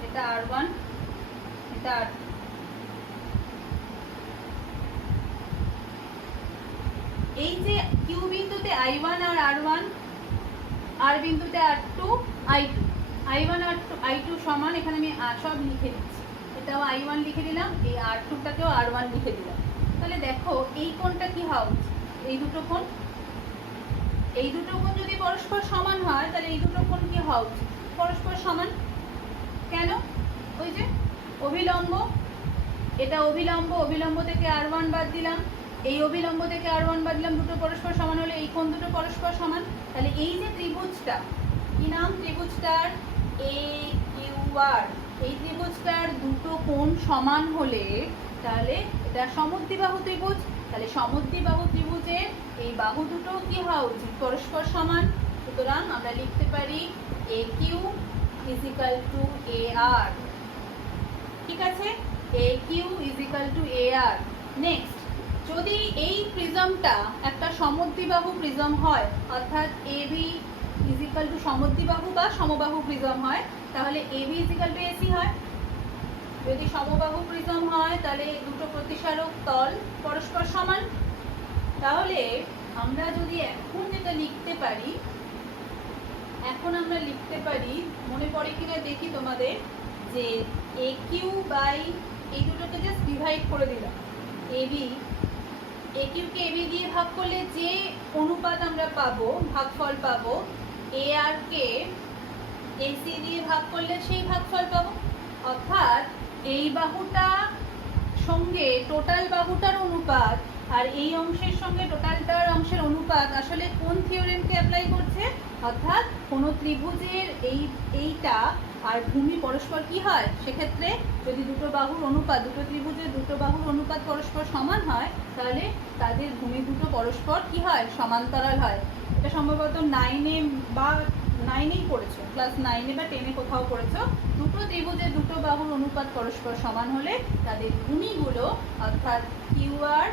এটা R1, এটা R2। এই যে কিউ বিন্দুতে I1 আর R1, আর বিন্দুতে R2 I2, I1 I2 সমান, এখানে আমি সব লিখে দিচ্ছি। এটাও I1 লিখে দিলাম, এই R2টাকেও R1 লিখে দিলাম। তাহলে দেখো এই কোণটা কি হওয়া উচিত? এই দুটো কোণ যদি পরস্পর সমান হয়, তাহলে এই দুটো কোণ কি হওয়া উচিত? পরস্পর সমান। কেন? ওই যে অভিলম্ব, এটা অভিলম্ব থেকে R1 বাদ দিলাম, এই অভিলম্ব থেকে R1 বাদ দিলাম, দুটো পরস্পর সমান হলে এই কোণ দুটো পরস্পর সমান। তাহলে এই যে ত্রিভুজটা, কি নাম ত্রিভুজটার? AQR। এই ত্রিভুজটার দুটো কোণ সমান হলে তাহলে এটা সমদ্বিবাহু ত্রিভুজ। তাহলে সমদ্বিবাহু ত্রিভুজের এই বাহু দুটো কি হওয়া উচিত? পরস্পর সমান। সুতরাং আমরা লিখতে পারি AQ = AR। ঠিক আছে, AQ = AR। নেক্সট, যদি এই প্রিজমটা একটা সমদ্বিবাহু প্রিজম হয়, অর্থাৎ AB = সমদ্বিবাহু বা সমবাহু প্রিজম হয়, তাহলে AB = AC হয়। যদি সমবাহু প্রিজম হয়, তাহলে দুটো প্রতিসারক তল পরস্পর সমান। তাহলে আমরা যদি এখন যেটা লিখতে পারি, আমরা লিখতে পারি, মনে পড়ে কিনা দেখি তোমাদের, যে AQ বাই এই দুটোকে জাস্ট ডিভাইড করে দিলাম, AQ কে AB দিয়ে ভাগ করলে যে অনুপাত আমরা পাবো, ভাগফল পাবো, AR কে AC দিয়ে ভাগ করলে সেই ভাগফল পাবো। অর্থাৎ এই বাহুটা সঙ্গে টোটাল বাহুটার অনুপাত আর এই অংশের সঙ্গে টোটালটার অংশের অনুপাত আসলে কোন থিওরেমকে অ্যাপ্লাই করছে? অর্থাৎ কোনো ত্রিভুজের এইটা আর ভূমি পরস্পর কি হয়, সেক্ষেত্রে যদি দুটো ত্রিভুজের দুটো বাহুর অনুপাত পরস্পর সমান হয়, তাহলে তাদের ভূমি দুটো পরস্পর কি হয়? সমান্তরাল হয়। এটা সম্ভবত 9-এই পড়েছো, ক্লাস 9-এ বা 10-এ কোথাও পড়েছো। দুটো ত্রিভুজের দুটো বাহুর অনুপাত পরস্পর সমান হলে তাদের ভূমিগুলো, অর্থাৎ QR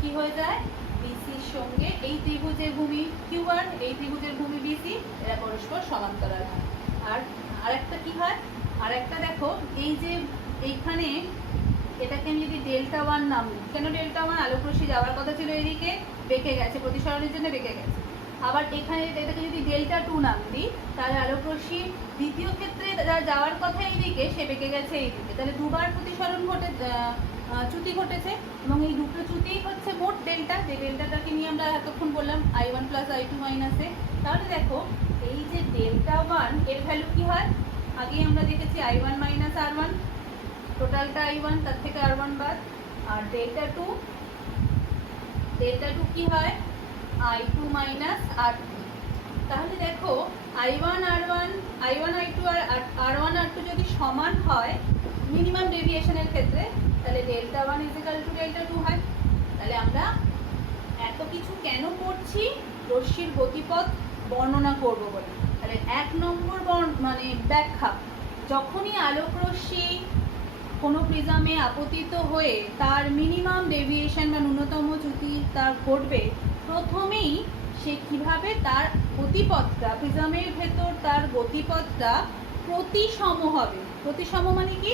কি হয়ে যায়? BCর সঙ্গে এই ত্রিভুজের ভূমি QR, এই ত্রিভুজের ভূমি BC, এরা পরস্পর সমান্তরাল হয়। আর আরেকটা কি হয়? আরেকটা দেখো, এই যে এইখানে এটাকে আমি যদি Δ1 নাম দিই, কেন Δ1? আলোকরশ্মি যাওয়ার কথা ছিল এদিকে, বেঁকে গেছে, প্রতিসরণের জন্য বেঁকে গেছে। আবার এখানে এটাকে যদি Δ2 নাম দিই, তাহলে আলোকরশ্মি দ্বিতীয় ক্ষেত্রে যাওয়ার কথা এইদিকে, সে বেঁকে গেছে এইদিকে। তাহলে দুবার প্রতিসরণ চ্যুতি ঘটেছে, এবং এই দুটো চ্যুতি হচ্ছে মোট ডেল্টা, যে ডেল্টাটাকে নিয়ে আমরা এতক্ষণ বললাম I1 + I2 - A। তাহলে দেখো এই যে Δ1 এর ভ্যালু কি হয়? আগেই আমরা দেখেছি I1 - R1, টোটালটা I1, তার থেকে R1 বাদ। আর Δ2 কি হয়? I2 - R2। তাহলে দেখো I1 I2 আর R1 R2 যদি সমান হয় মিনিমাম ডেভিয়েশনের ক্ষেত্রে, তাহলে Δ1 = Δ2 হয়। তাহলে আমরা এত কিছু কেন করছি? রশ্মির গতিপথ বর্ণনা করব বলে। তাহলে 1 নম্বর ব্যাখ্যা, যখনই আলোকরশ্মি কোনো প্রিজমে আপতিত হয়ে তার মিনিমাম ডেভিয়েশন বা ন্যূনতম চ্যুতি তার ঘটবে, প্রথমেই সে কিভাবে তার গতিপথটা, প্রিজমের ভেতর তার গতিপথটা প্রতিসম হবে। প্রতিসম মানে কি?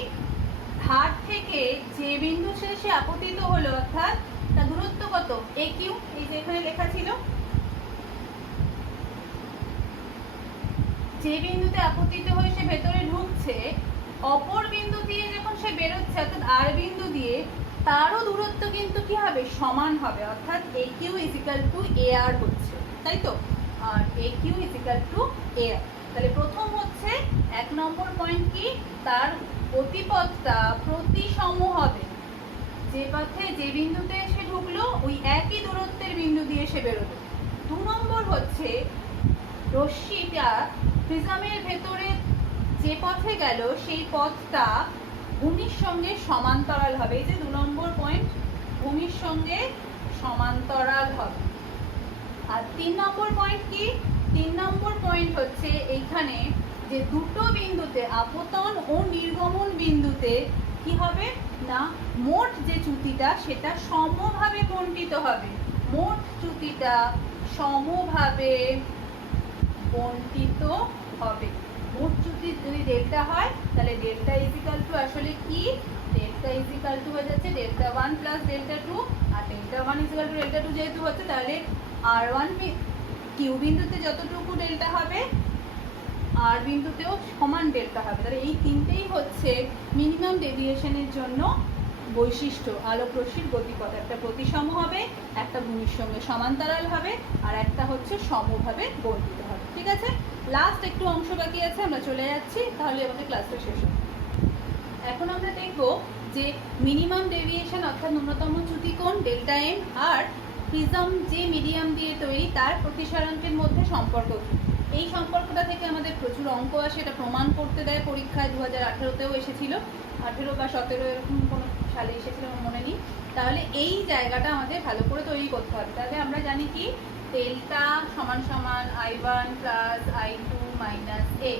ধার থেকে যে বিন্দু শেষে আপতিত হলো, অর্থাৎ তার দূরত্ব কত? এ কিউ, এই যে এখানে লেখা ছিল, যে বিন্দুতে আপতিত হয়ে সে ভেতরে ঢুকছে, অপর বিন্দু দিয়ে যখন সে বেরোচ্ছে, অর্থাৎ আর বিন্দু দিয়ে, তারও দূরত্ব কিন্তু কি হবে? সমান হবে, অর্থাৎ এ কিউ ইজিক্যাল টু এ আর হচ্ছে, তাই তো? আর এ কিউ ইজিক্যাল টু এ আর। তাহলে প্রথম হচ্ছে 1 নম্বর পয়েন্ট কি? তার গতিপথটা প্রতিসম হবে, যে পথে যে বিন্দুতে এসে ঢুকলো ওই একই দূরত্বের বিন্দু দিয়ে সে বেরোবে। 2 নম্বর হচ্ছে রশ্মিটা প্রিজমের ভেতরে যে পথে গেল সেই পথটা ভূমির সঙ্গে সমান্তরাল হবে। এই যে 2 নম্বর পয়েন্ট, ভূমির সঙ্গে সমান্তরাল হবে। আর 3 নম্বর পয়েন্ট কি? 3 নম্বর পয়েন্ট হচ্ছে এইখানে যে দুটো বিন্দুতে, আপতন ও নির্গমন বিন্দুতে কি হবে না, মোট যে চ্যুতিটা সেটা সমভাবে বণ্টিত হবে। মোট চ্যুতিটা সমভাবে বণ্টিত হবে। মোট চ্যুতি যদি ডেল্টা হয় তাহলে ডেল্টা ইজিক্যাল টু আসলে কি? ডেল্টা ইজিক্যাল টু হয়ে যাচ্ছে delta 1 plus delta 2, R delta 1 is equal to delta 2 যেহেতু হচ্ছে, তাহলে আর1 কিউ বিন্দুতে যতটুকু ডেল্টা হবে আর বিন্দুতেও সমান ডেল্টা হবে। তাহলে এই তিনটেই হচ্ছে মিনিমাম ডেভিয়েশনের জন্য বৈশিষ্ট্য আলোক রশ্মির গতিপথ। একটা প্রতিসম হবে, একটা ভূমির সঙ্গে সমান্তরাল হবে, আর একটা হচ্ছে সমভাবে বণ্টিত হবে। ঠিক আছে, লাস্ট একটু অংশ বাকি আছে, আমরা চলে যাচ্ছি, তাহলে আমাদের ক্লাসটা শেষ হবে। এখন আমরা দেখব যে মিনিমাম ডেভিয়েশন অর্থাৎ ন্যূনতম চ্যুতিকোণ ডেল্টা এম আর প্রিজম যে মিডিয়াম দিয়ে তৈরি তার প্রতিসরাঙ্কের মধ্যে সম্পর্ক কী। এই সম্পর্কটা থেকে আমাদের প্রচুর অঙ্ক আসে, এটা প্রমাণ করতে দেয় পরীক্ষায়। 2018তেও এসেছিল, 18 বা 17 এরকম কোনো সালে এসেছিল আমার মনে নেই। তাহলে এই জায়গাটা আমাদের ভালো করে তৈরি করতে হবে। তাহলে আমরা জানি কি, ডেল্টা সমান সমান I1 প্লাস I2 মাইনাস এ।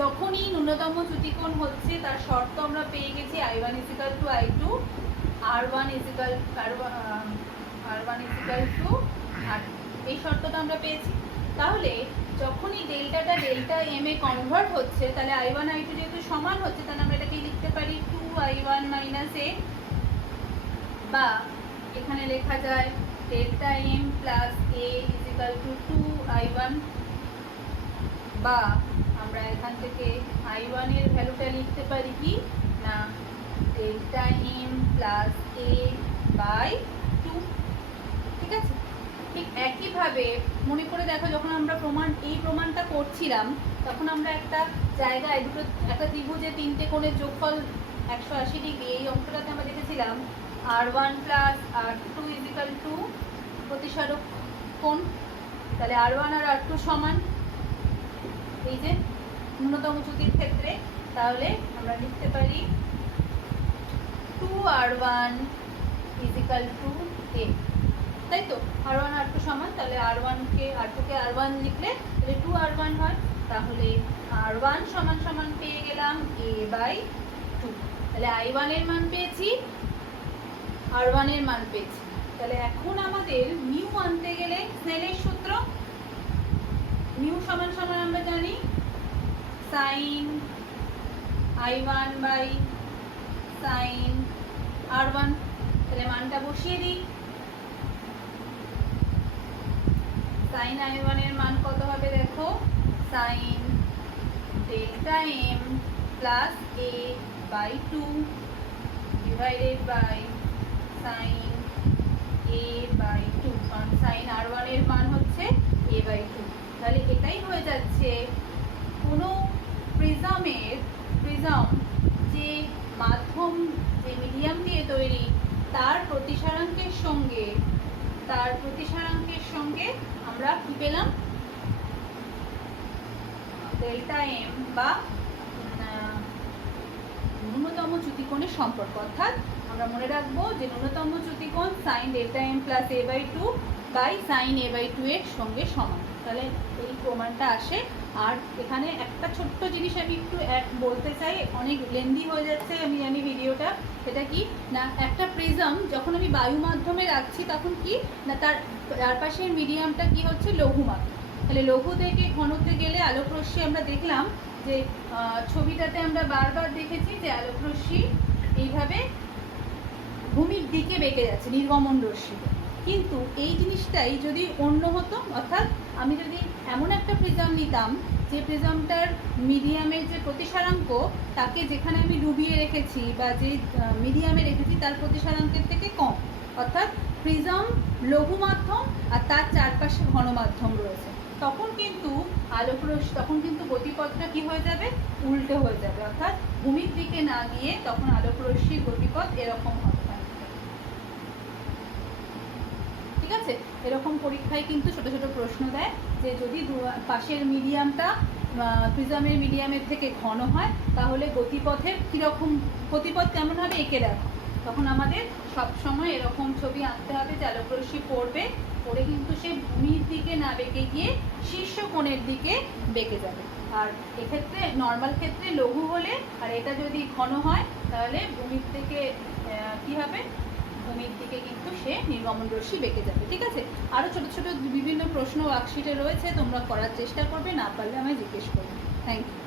যখনই ন্যূনতম চ্যুতিকোণ হচ্ছে তার শর্ত আমরা পেয়ে গেছি, I1 equal to I2, R1 equal to R, এই শর্তটা আমরা পেয়েছি। তাহলে যখনই ডেল্টাটা ডেল্টা এম এ কনভার্ট হচ্ছে, তাহলে I1 I2 যেহেতু সমান হচ্ছে, তাহলে আমরা এটাকে লিখতে পারি 2I1 মাইনাস এ, বা এখানে লেখা যায় ডেল্টা এম প্লাস এ ইজিক্যাল টু 2I1, বা আমরা এখান থেকে I1 এর ভ্যালুটা লিখতে পারি কি না, delta M plus A by 2। ঠিক আছে, ঠিক একইভাবে মনে করে দেখো, যখন আমরা এই প্রমাণটা করছিলাম, তখন আমরা একটা জায়গায় একটা ত্রিভুজে 3টে কোণের যোগফল 180 ডিগ্রি, এই অঙ্কটাতে আমরা দেখেছিলাম R1 plus R2 is equal two প্রতিসারক কোণ। তাহলে R1 আর R2 সমান, এই যে ন্যূনতম চ্যুতির ক্ষেত্রে। তাহলে আমরা লিখতে পারি 2R1 ইজিক্যাল টু এ, তাই তো? R1 R2 সমান, তাহলে R1কে R2কে R1 লিখলে তাহলে 2R1 হয়। তাহলে R1 সমান সমান পেয়ে গেলাম a বাই 2। তাহলে I1 এর মান পেয়েছি, R1 এর মান পেয়েছি। তাহলে এখন আমাদের মিউ আনতে গেলে স্নেলের সূত্র, মিউ সমান সমান আমরা জানি sign I1 by sine R1। তাহলে মানটা বসিয়ে দিই, সাইন I1 এর মান কত হবে দেখো, sine delta M plus A by 2 divided by sine A by 2, কারণ সাইন R1 এর মান হচ্ছে এ বাই 2। তাহলে এটাই হয়ে যাচ্ছে কোনো প্রিজম যে মাধ্যম, যে মিডিয়াম দিয়ে তৈরি, তার প্রতিসারাঙ্কের সঙ্গে আমরা কি পেলাম, ডেল্টা এম বা ন্যূনতম চ্যুতিকোণের সম্পর্ক। অর্থাৎ আমরা মনে রাখবো যে ন্যূনতম চ্যুতিকোণ sine delta M plus A by 2 by sine A by 2 এর সঙ্গে সমান। তাহলে এই প্রমাণটা আসে আর এখানে একটা ছোট্ট জিনিস আমি একটু বলতে চাই, অনেক লেন্দি হয়ে যাচ্ছে আমি জানি ভিডিওটা। সেটা কি না, একটা প্রিজম যখন আমি বায়ু মাধ্যমে রাখছি তখন কি না তার চারপাশের মিডিয়ামটা কি হচ্ছে লঘু মাধ্যম। তাহলে লঘু থেকে ঘনতে গেলে আলোক রশ্মি আমরা দেখলাম যে ছবিটাতে আমরা বারবার দেখেছি যে আলোক রশ্মি এইভাবে ভূমির দিকে বেঁকে যাচ্ছে নির্গমন রশ্মিতে। কিন্তু এই জিনিসটাই যদি অন্য হতো, অর্থাৎ আমি যদি এমন একটা প্রিজম নিতাম যে প্রিজমটার মিডিয়ামের যে প্রতিসারাঙ্ক তাকে যেখানে আমি ডুবিয়ে রেখেছি বা যে মিডিয়ামে রেখেছি তার প্রতিসারাঙ্কের থেকে কম, অর্থাৎ প্রিজম লঘু মাধ্যম আর তার চারপাশে ঘন মাধ্যম রয়েছে, তখন কিন্তু আলোক রশ্মি তখন কিন্তু গতিপথটা কি হয়ে যাবে, উল্টো হয়ে যাবে, অর্থাৎ ভূমির দিকে না গিয়ে তখন আলোক রশ্মির গতিপথ এরকম হবে। ঠিক আছে, এরকম পরীক্ষায় কিন্তু ছোট ছোট প্রশ্ন দেয় যে যদি পাশের মিডিয়ামটা প্রিজমের মিডিয়ামের থেকে ঘন হয় তাহলে গতিপথের কীরকম, গতিপথ কেমন হবে এঁকে দেখো। তখন আমাদের সব সময় এরকম ছবি আঁকতে হবে যে আলোক রশ্মি পড়বে, পড়ে কিন্তু সে ভূমির দিকে না বেঁকে গিয়ে শীর্ষ কোণের দিকে বেঁকে যাবে। আর এক্ষেত্রে নর্মাল ক্ষেত্রে লঘু হলে আর এটা যদি ঘন হয় তাহলে ভূমির থেকে কী হবে, ভূমির দিকে কিন্তু সে নির্গমন রশ্মি বেঁকে যাবে। ঠিক আছে, আরও ছোট ছোট বিভিন্ন প্রশ্ন ওয়ার্কশিটে রয়েছে, তোমরা করার চেষ্টা করবে, না পারলে আমায় জিজ্ঞেস করবে। Thank you.